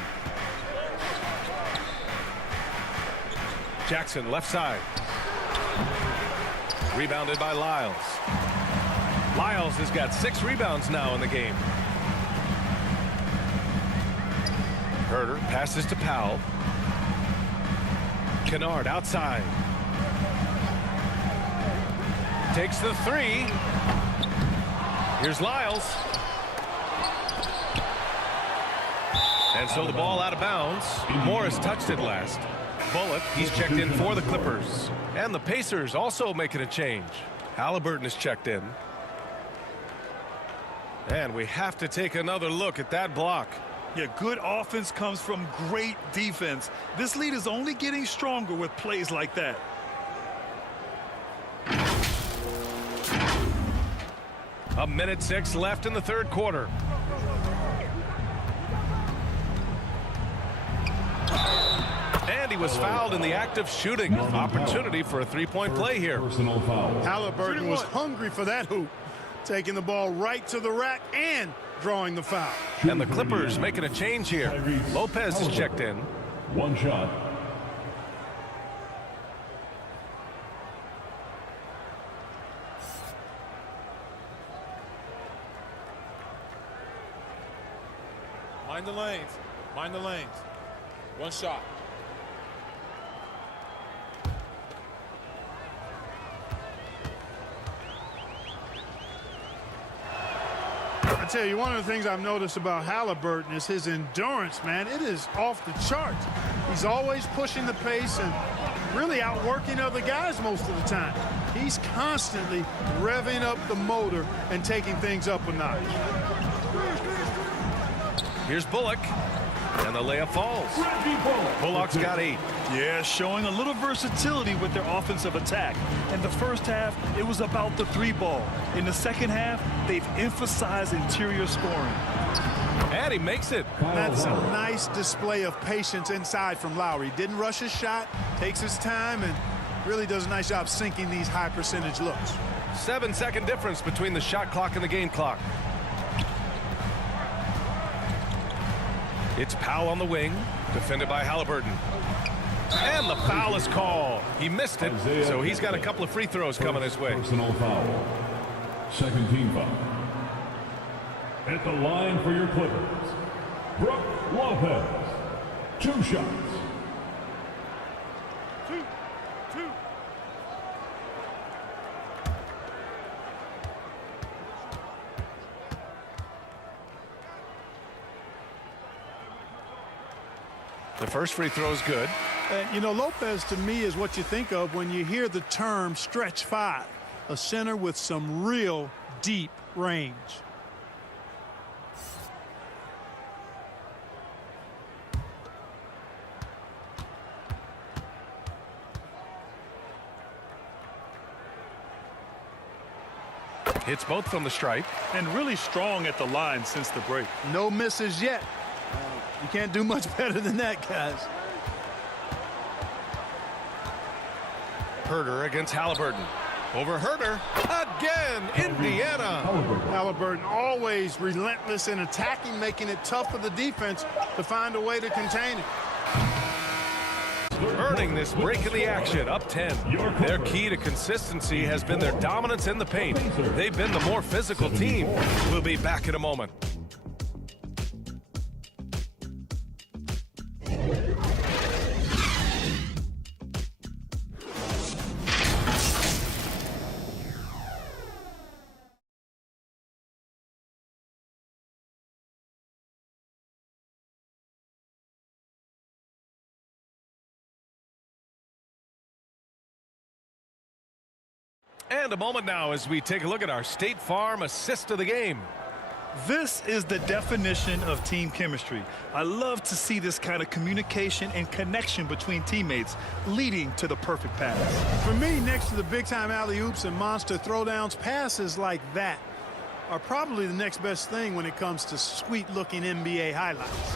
Jackson left side. Rebounded by Lyles. Lyles has got 6 rebounds now in the game. Herter passes to Powell. Kennard outside. Takes the 3. Here's Lyles. And so the ball out of bounds. Morris touched it last. Bullock, he's checked in for the Clippers. And the Pacers also making a change. Halliburton is checked in. And we have to take another look at that block. Yeah, good offense comes from great defense. This lead is only getting stronger with plays like that. A minute 6 left in the third quarter. And he was fouled in the act of shooting. Opportunity for a 3-point play here. Personal foul. Halliburton was hungry for that hoop, taking the ball right to the rack and drawing the foul. And the Clippers making a change here. Lopez is checked in. 1 shot. Mind the lanes. Mind the lanes. 1 shot. I tell you, one of the things I've noticed about Halliburton is his endurance, man. It is off the charts. He's always pushing the pace and really outworking other guys most of the time. He's constantly revving up the motor and taking things up a notch. Here's Bullock. And the layup falls. Bullock's got 8. Yeah, showing a little versatility with their offensive attack. In the first half, it was about the 3 ball. In the second half, they've emphasized interior scoring. And he makes it. That's a nice display of patience inside from Lowry. Didn't rush his shot, takes his time, and really does a nice job sinking these high percentage looks. 7-second difference between the shot clock and the game clock. It's Powell on the wing, defended by Halliburton. And the foul is called. He missed it, so he's got a couple of free throws coming his way. Personal foul. Second team foul. At the line for your Clippers, Brook Lopez. 2 shots. Two. The first free throw is good. And, you know, Lopez to me is what you think of when you hear the term stretch 5, a center with some real deep range. Hits both from the stripe. And really strong at the line since the break. No misses yet. You can't do much better than that, guys. Herder against Halliburton. Over Herder. Again, Indiana. Halliburton always relentless in attacking, making it tough for the defense to find a way to contain it. Earning this break in the action, up 10. Their key to consistency has been their dominance in the paint. They've been the more physical team. We'll be back in a moment. And a moment now as we take a look at our State Farm assist of the game. This is the definition of team chemistry. I love to see this kind of communication and connection between teammates leading to the perfect pass. For me, next to the big-time alley-oops and monster throwdowns, passes like that are probably the next best thing when it comes to sweet-looking NBA highlights.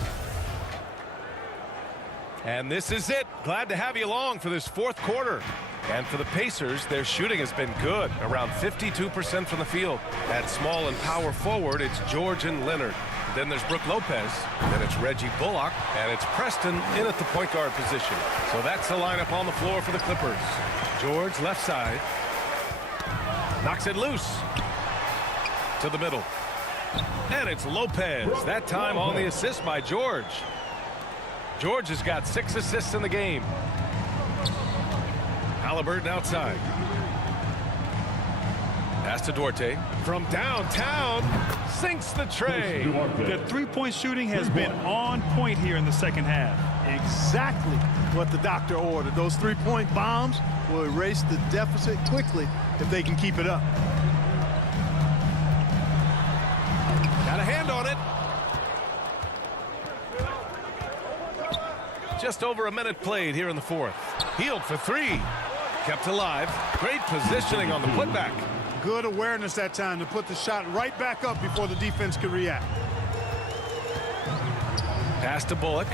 And this is it. Glad to have you along for this fourth quarter. And for the Pacers, their shooting has been good, around 52% from the field. At small and power forward, it's George and Leonard. Then there's Brook Lopez, then it's Reggie Bullock, and it's Preston in at the point guard position. So that's the lineup on the floor for the Clippers. George left side, knocks it loose to the middle. And it's Lopez, that time on the assist by George. George has got 6 assists in the game. Halliburton outside. Pass to Duarte. From downtown, sinks the tray. The three-point shooting has been on point here in the second half. Exactly what the doctor ordered. Those three-point bombs will erase the deficit quickly if they can keep it up. Got a hand on it. Just over a minute played here in the fourth. Healed for 3. Kept alive. Great positioning on the putback. Good awareness that time to put the shot right back up before the defense could react. Pass to Bullock.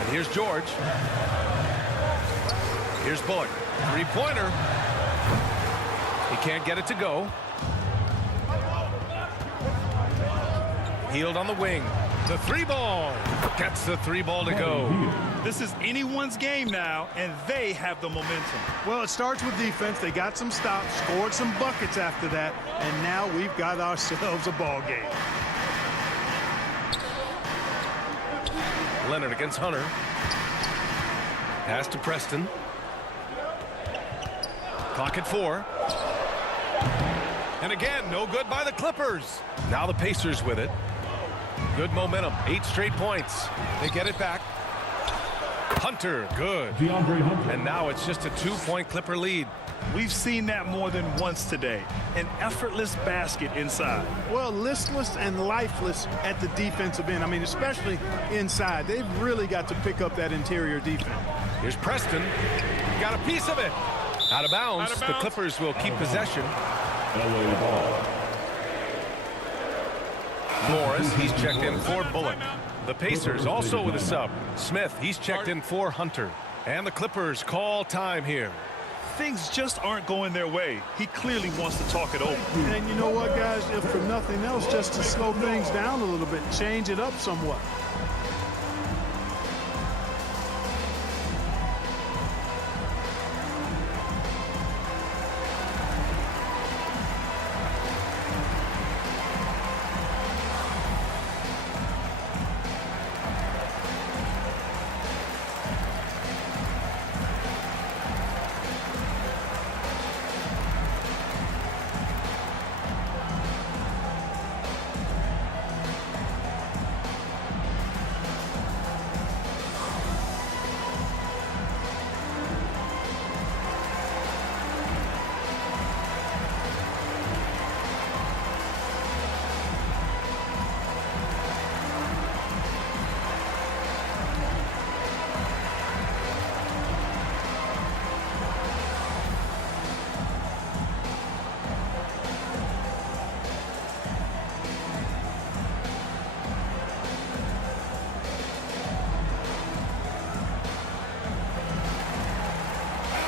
And here's George. Here's Bullock. Three-pointer. He can't get it to go. Healed on the wing. The 3-ball. Gets the 3-ball to go. This is anyone's game now, and they have the momentum. Well, it starts with defense. They got some stops, scored some buckets after that, and now we've got ourselves a ball game. Leonard against Hunter. Pass to Preston. Clock at 4. And again, no good by the Clippers. Now the Pacers with it. Good momentum. 8 straight points. They get it back. Hunter, good. And now it's just a 2-point Clipper lead. We've seen that more than once today. An effortless basket inside. Well, listless and lifeless at the defensive end. I mean, especially inside. They've really got to pick up that interior defense. Here's Preston. Got a piece of it. Out of bounds. Out of bounds. The Clippers will keep possession. LA ball. Morris, he's checked in for Bullock. The Pacers also with a sub. Smith, he's checked in for Hunter. And the Clippers call time here. Things just aren't going their way. He clearly wants to talk it over. And you know what, guys? If for nothing else, just to slow things down a little bit, change it up somewhat.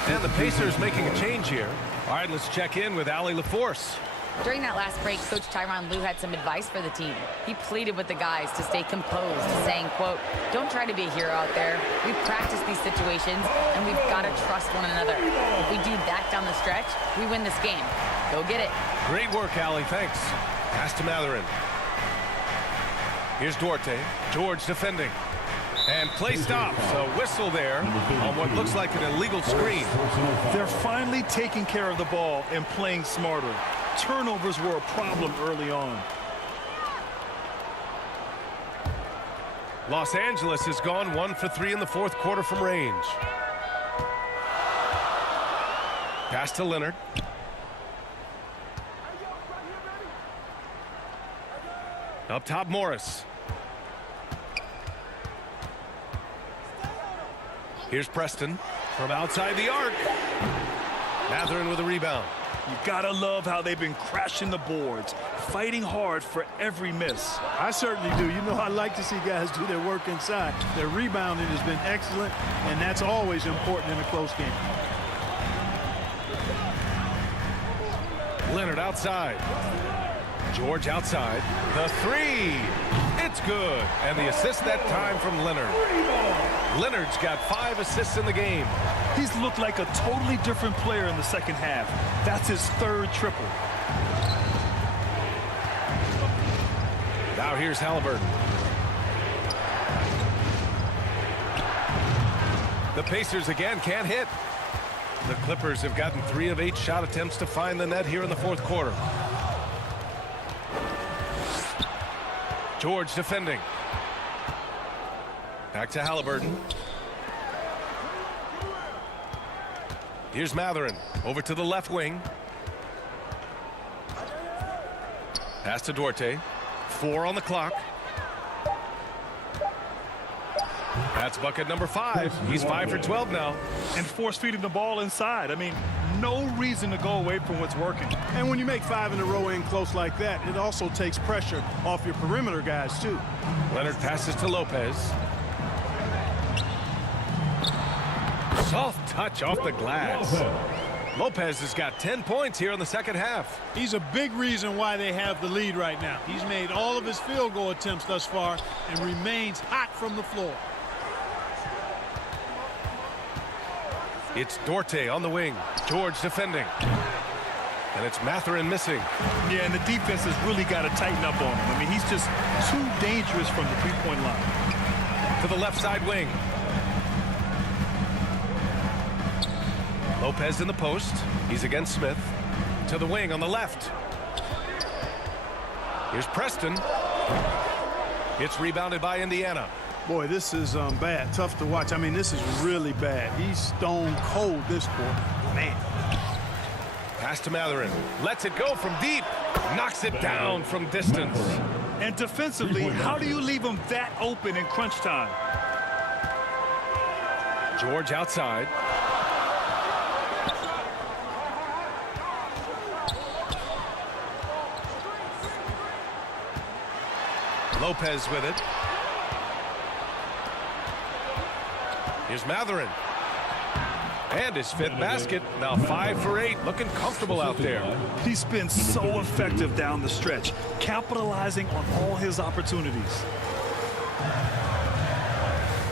And the Pacers making a change here. All right, let's check in with Allie LaForce. During that last break, Coach Tyronn Lue had some advice for the team. He pleaded with the guys to stay composed, saying, quote, "Don't try to be a hero out there. We've practiced these situations, and we've got to trust one another. If we do that down the stretch, we win this game. Go get it." Great work, Allie. Thanks. Pass to Matherin. Here's Duarte. George defending. And play stops. A whistle there on what looks like an illegal screen. They're finally taking care of the ball and playing smarter. Turnovers were a problem early on. Los Angeles has gone 1 for 3 in the fourth quarter from range. Pass to Leonard. Up top, Morris. Here's Preston from outside the arc. Matherin with a rebound. You gotta love how they've been crashing the boards, fighting hard for every miss. I certainly do. You know, I like to see guys do their work inside. Their rebounding has been excellent, and that's always important in a close game. Leonard outside. George outside. The three. It's good. And the assist that time from Leonard. Leonard's got 5 assists in the game. He's looked like a totally different player in the second half. That's his 3rd triple. Now here's Halliburton. The Pacers again can't hit. The Clippers have gotten 3 of 8 shot attempts to find the net here in the fourth quarter. George defending. Back to Halliburton. Here's Matherin over to the left wing. Pass to Duarte. 4 on the clock. That's bucket number 5. He's 5 for 12 now. And force feeding the ball inside. I mean, no reason to go away from what's working. And when you make 5 in a row in close like that, it also takes pressure off your perimeter guys, too. Leonard passes to Lopez. Soft touch off the glass. Lopez has got 10 points here in the second half. He's a big reason why they have the lead right now. He's made all of his field goal attempts thus far and remains hot from the floor. It's Duarte on the wing. George defending. And it's Matherin missing. Yeah, and the defense has really got to tighten up on him. I mean, he's just too dangerous from the three-point line. To the left side wing. Lopez in the post. He's against Smith. To the wing on the left. Here's Preston. It's rebounded by Indiana. Boy, this is bad. Tough to watch. I mean, this is really bad. He's stone cold this quarter. Man. Pass to Matherin. Lets it go from deep. Knocks it down from distance. And defensively, how do you leave him that open in crunch time? George outside. Lopez with it. Here's Matherin. And his 5th basket. Now 5 for 8. Looking comfortable out there. He's been so effective down the stretch, capitalizing on all his opportunities.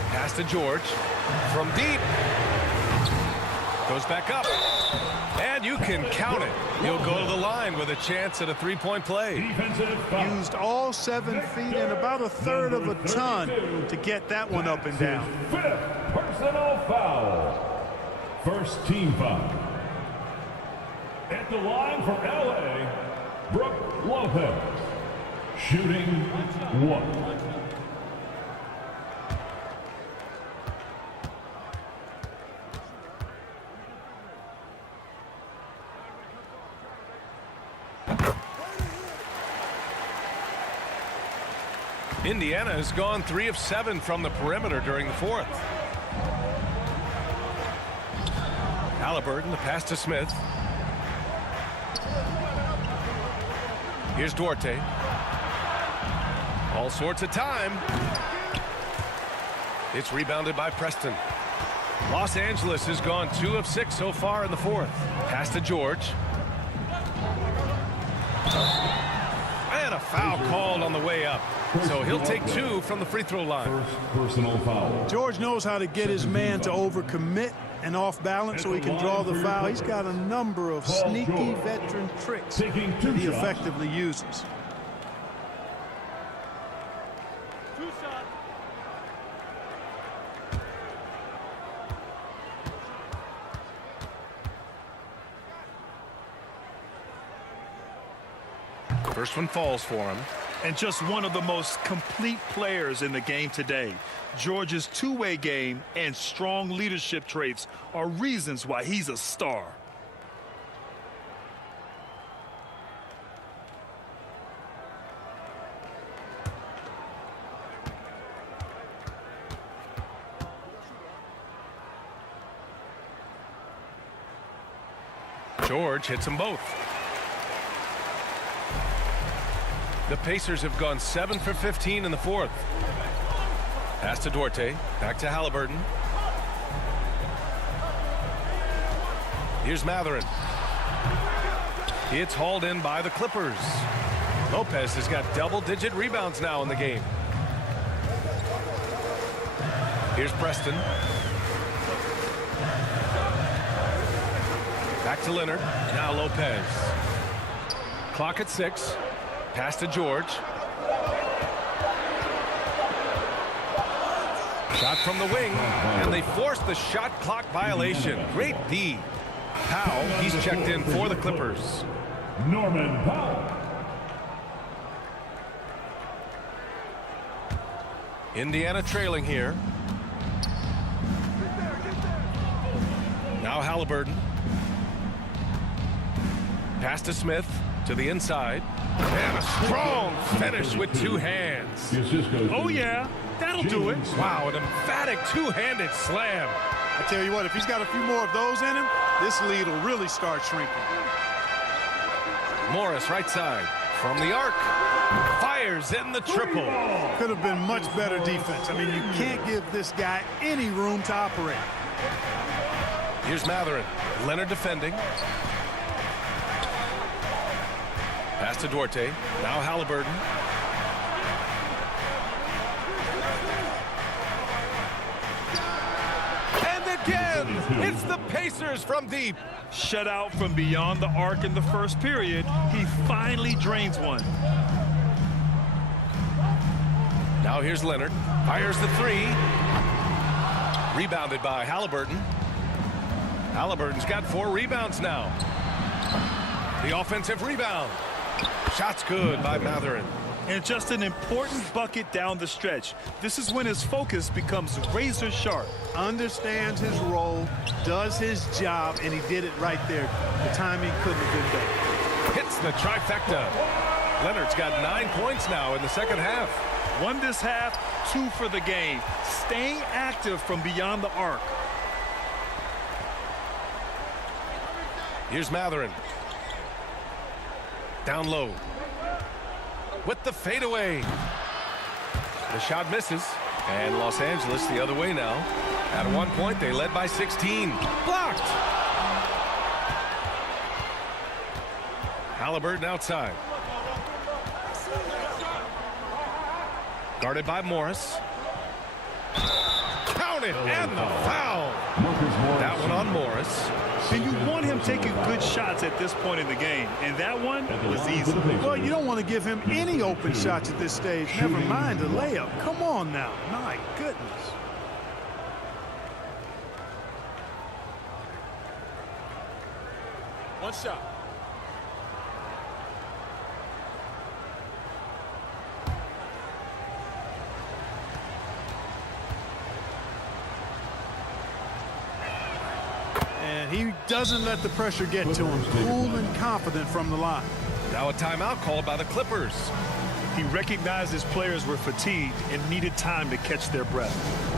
Pass to George. From deep. Goes back up. And you can count it. He'll go to the line with a chance at a 3-point play. Used all 7 feet and about a third of a ton to get that one up and down. 5th personal foul. First team foul. At the line for LA, Brook Lopez. Shooting 1. Indiana has gone 3 of 7 from the perimeter during the fourth. Halliburton, the pass to Smith. Here's Duarte. All sorts of time. It's rebounded by Preston. Los Angeles has gone 2 of 6 so far in the fourth. Pass to George. And a foul called on the way up. So he'll take 2 from the free throw line. First personal foul. George knows how to get his man to overcommit and off balance so he can draw the foul. He's got a number of sneaky veteran tricks that he effectively uses. First one falls for him. And just one of the most complete players in the game today. George's two-way game and strong leadership traits are reasons why he's a star. George hits them both. The Pacers have gone 7 for 15 in the fourth. Pass to Duarte. Back to Halliburton. Here's Matherin. It's hauled in by the Clippers. Lopez has got double-digit rebounds now in the game. Here's Preston. Back to Leonard. Now Lopez. Clock at 6. Pass to George. Shot from the wing, and they forced the shot clock violation. Great D. Powell, he's checked in for the Clippers. Norman Powell. Indiana trailing here. Now Halliburton. Pass to Smith to the inside. And a strong finish with 2 hands. Oh, yeah, that'll do it. Wow, an emphatic two-handed slam. I tell you what, if he's got a few more of those in him, this lead will really start shrinking. Morris right side from the arc. Fires in the triple. Could have been much better defense. I mean, you can't give this guy any room to operate. Here's Matherin. Leonard defending. Pass to Duarte. Now Halliburton. And again, it's the Pacers from deep. Shut out from beyond the arc in the first period. He finally drains one. Now here's Leonard. Fires the 3. Rebounded by Halliburton. Halliburton's got 4 rebounds now. The offensive rebound. Shot's good by Matherin. And just an important bucket down the stretch. This is when his focus becomes razor sharp. Understands his role, does his job, and he did it right there. The timing couldn't have been better. Hits the trifecta. Leonard's got 9 points now in the second half. 1 this half, 2 for the game. Staying active from beyond the arc. Here's Matherin. Down low. With the fadeaway. The shot misses. And Los Angeles the other way now. At one point, they led by 16. Blocked. Halliburton outside. Guarded by Morris. Counted and the foul. That one on Morris. And you want him taking good shots at this point in the game. And that one was easy. Well, you don't want to give him any open shots at this stage. Never mind a layup. Come on now. My goodness. One shot. And he doesn't let the pressure get to him. Cool and confident from the line. Now a timeout called by the Clippers. He recognized his players were fatigued and needed time to catch their breath.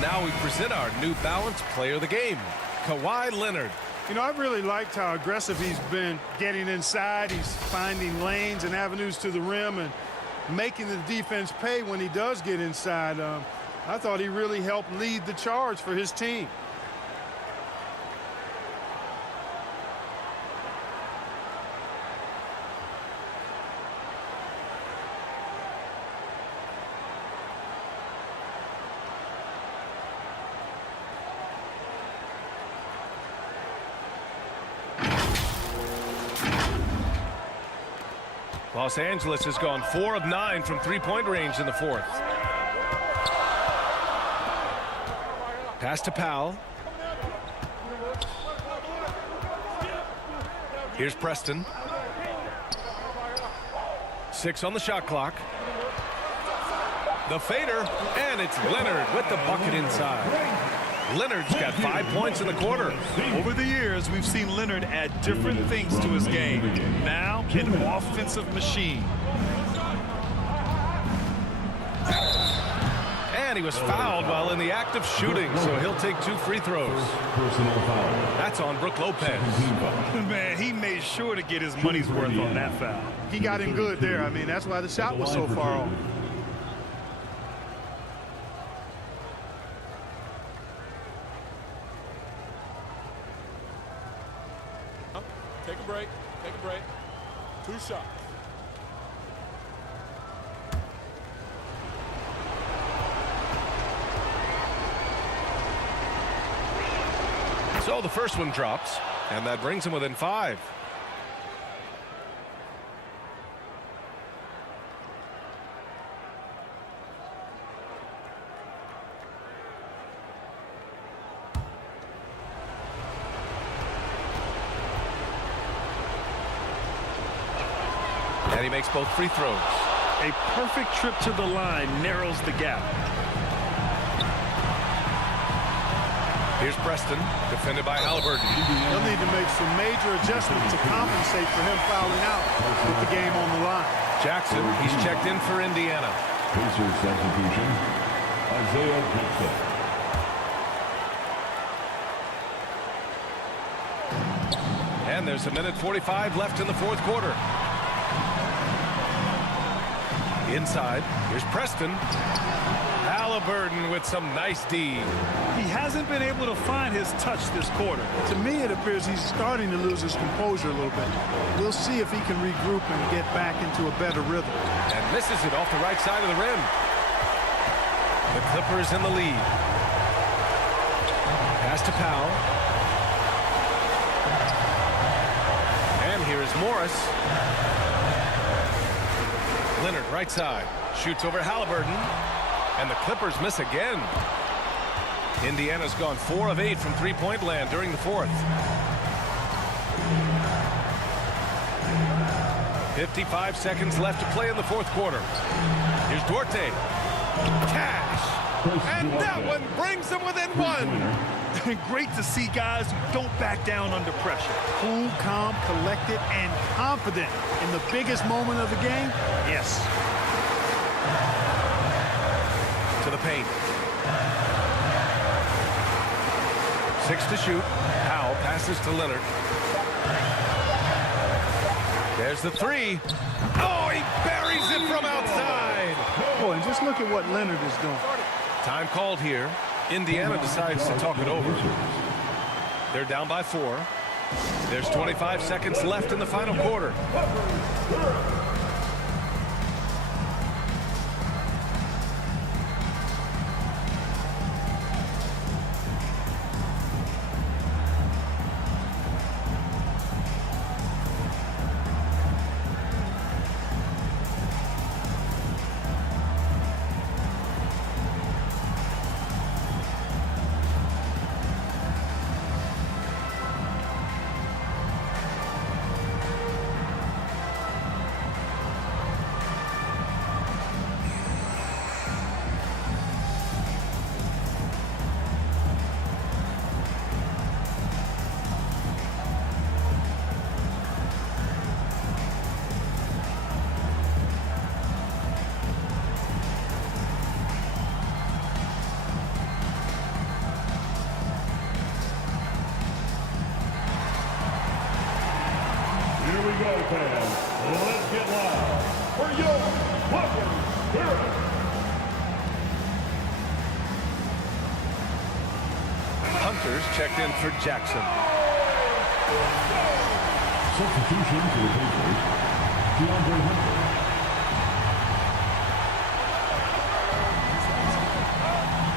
And now we present our New Balance Player of the Game, Kawhi Leonard. You know, I really liked how aggressive he's been getting inside. He's finding lanes and avenues to the rim and making the defense pay when he does get inside. I thought he really helped lead the charge for his team. Los Angeles has gone 4 of 9 from three-point range in the fourth. Pass to Powell. Here's Preston. 6 on the shot clock. The fader, and it's Leonard with the bucket inside. Leonard's got 5 points in the quarter. Over the years, we've seen Leonard add different things to his game. Now, an offensive machine. And he was fouled while in the act of shooting, so he'll take 2 free throws. Personal foul. That's on Brook Lopez. Man, he made sure to get his money's worth on that foul. He got him good there. I mean, that's why the shot was so far off. Take a break. Take a break. 2 shots. So the first one drops, and that brings him within 5. And he makes both free throws. A perfect trip to the line narrows the gap. Here's Preston, defended by Halliburton. They'll need to make some major adjustments to compensate for him fouling out with the game on the line. Jackson, he's checked in for Indiana. Pacers substitution, Isaiah Jackson. And there's a minute 45 left in the fourth quarter. Inside, here's Preston. Halliburton with some nice D. He hasn't been able to find his touch this quarter. To me, it appears he's starting to lose his composure a little bit. We'll see if he can regroup and get back into a better rhythm. And misses it off the right side of the rim. The Clippers in the lead. Pass to Powell. And here's Morris. Leonard right side. Shoots over Halliburton. And the Clippers miss again. Indiana's gone 4 of 8 from three-point land during the fourth. 55 seconds left to play in the fourth quarter. Here's Duarte. Cash. And that one brings them within 1. Great to see guys who don't back down under pressure. Cool, calm, collected, and confident in the biggest moment of the game. Yes. To the paint. 6 to shoot. Powell passes to Leonard. There's the 3. Oh, he buries it from outside. Oh, and just look at what Leonard is doing. Time called here. Indiana decides to talk it over. They're down by 4. There's 25 seconds left in the final quarter. Winters checked in for Jackson. Substitution for the Pacers, DeAndre Hunter.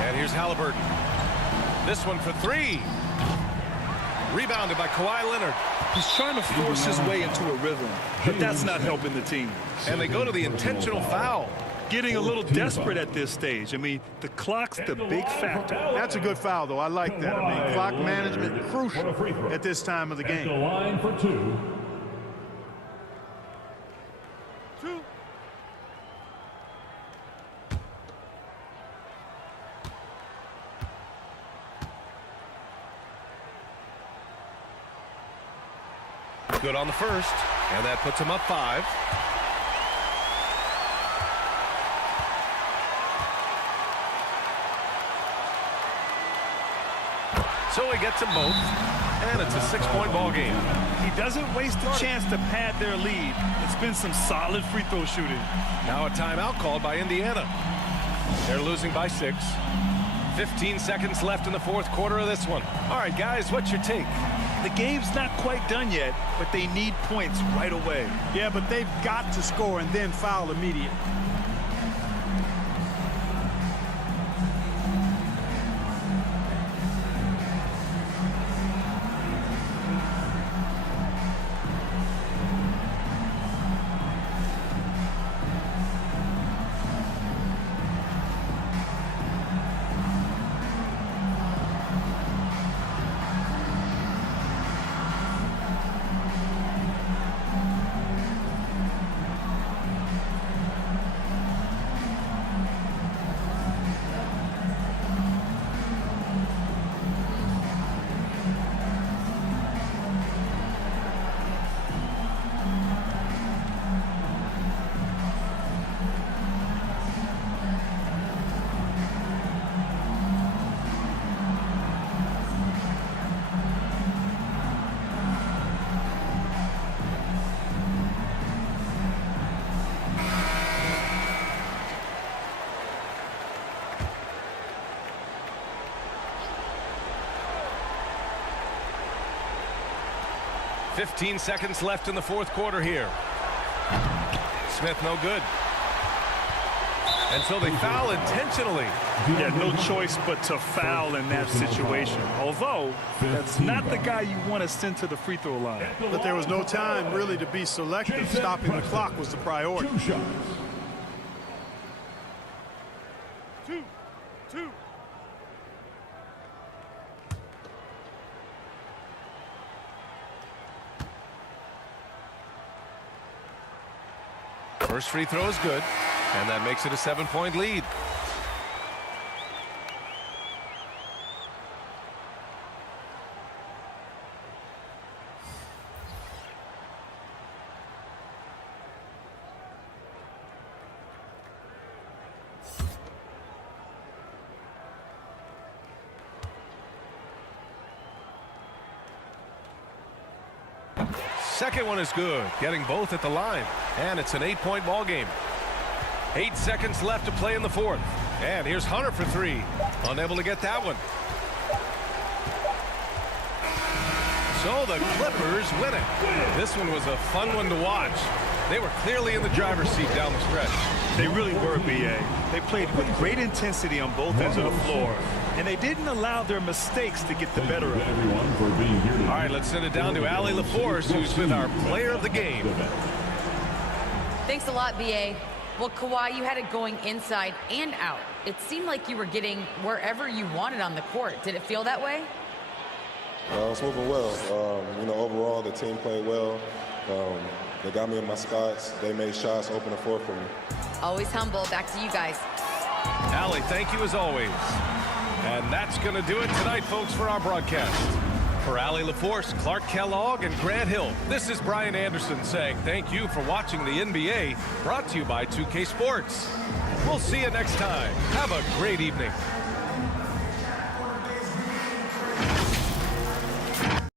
And here's Halliburton. This one for three. Rebounded by Kawhi Leonard. He's trying to force his way into a rhythm, but that's not helping the team. And they go to the intentional foul. Getting a little desperate at this stage. I mean, the clock's the big factor. That's a good foul, though. I like that. I mean, clock management crucial at this time of the At the game. line for two. Good on the first, and that puts him up 5. So he gets them both, and it's a 6-point ball game. He doesn't waste a chance to pad their lead. It's been some solid free throw shooting. Now a timeout called by Indiana. They're losing by 6. 15 seconds left in the fourth quarter of this one. All right, guys, what's your take? The game's not quite done yet, but they need points right away. Yeah, but they've got to score and then foul immediately. .15 seconds left in the fourth quarter here. Smith no good. And so they foul intentionally. Yeah, no choice but to foul in that situation. Although, that's not the guy you want to send to the free throw line. But there was no time really to be selective. Stopping the clock was the priority. 2 shots. Two. First free throw is good, and that makes it a 7-point lead. Second one is good, getting both at the line, and it's an 8-point ball game. 8 seconds left to play in the fourth, and here's Hunter for 3, unable to get that one. So the Clippers win it. This one was a fun one to watch. They were clearly in the driver's seat down the stretch. They really were, B.A. They played with great intensity on both ends of the floor, and they didn't allow their mistakes to get the better of them. Everyone for being here today. All right, let's send it down to Allie LaForce, who's with our player of the game. Thanks a lot, B.A. Well, Kawhi, you had it going inside and out. It seemed like you were getting wherever you wanted on the court. Did it feel that way? I was moving well. Overall, the team played well. They got me in my spots. They made shots, open the floor for me. Always humble. Back to you guys. Allie, thank you as always. And that's going to do it tonight, folks, for our broadcast. For Allie LaForce, Clark Kellogg, and Grant Hill, this is Brian Anderson saying thank you for watching the NBA, brought to you by 2K Sports. We'll see you next time. Have a great evening.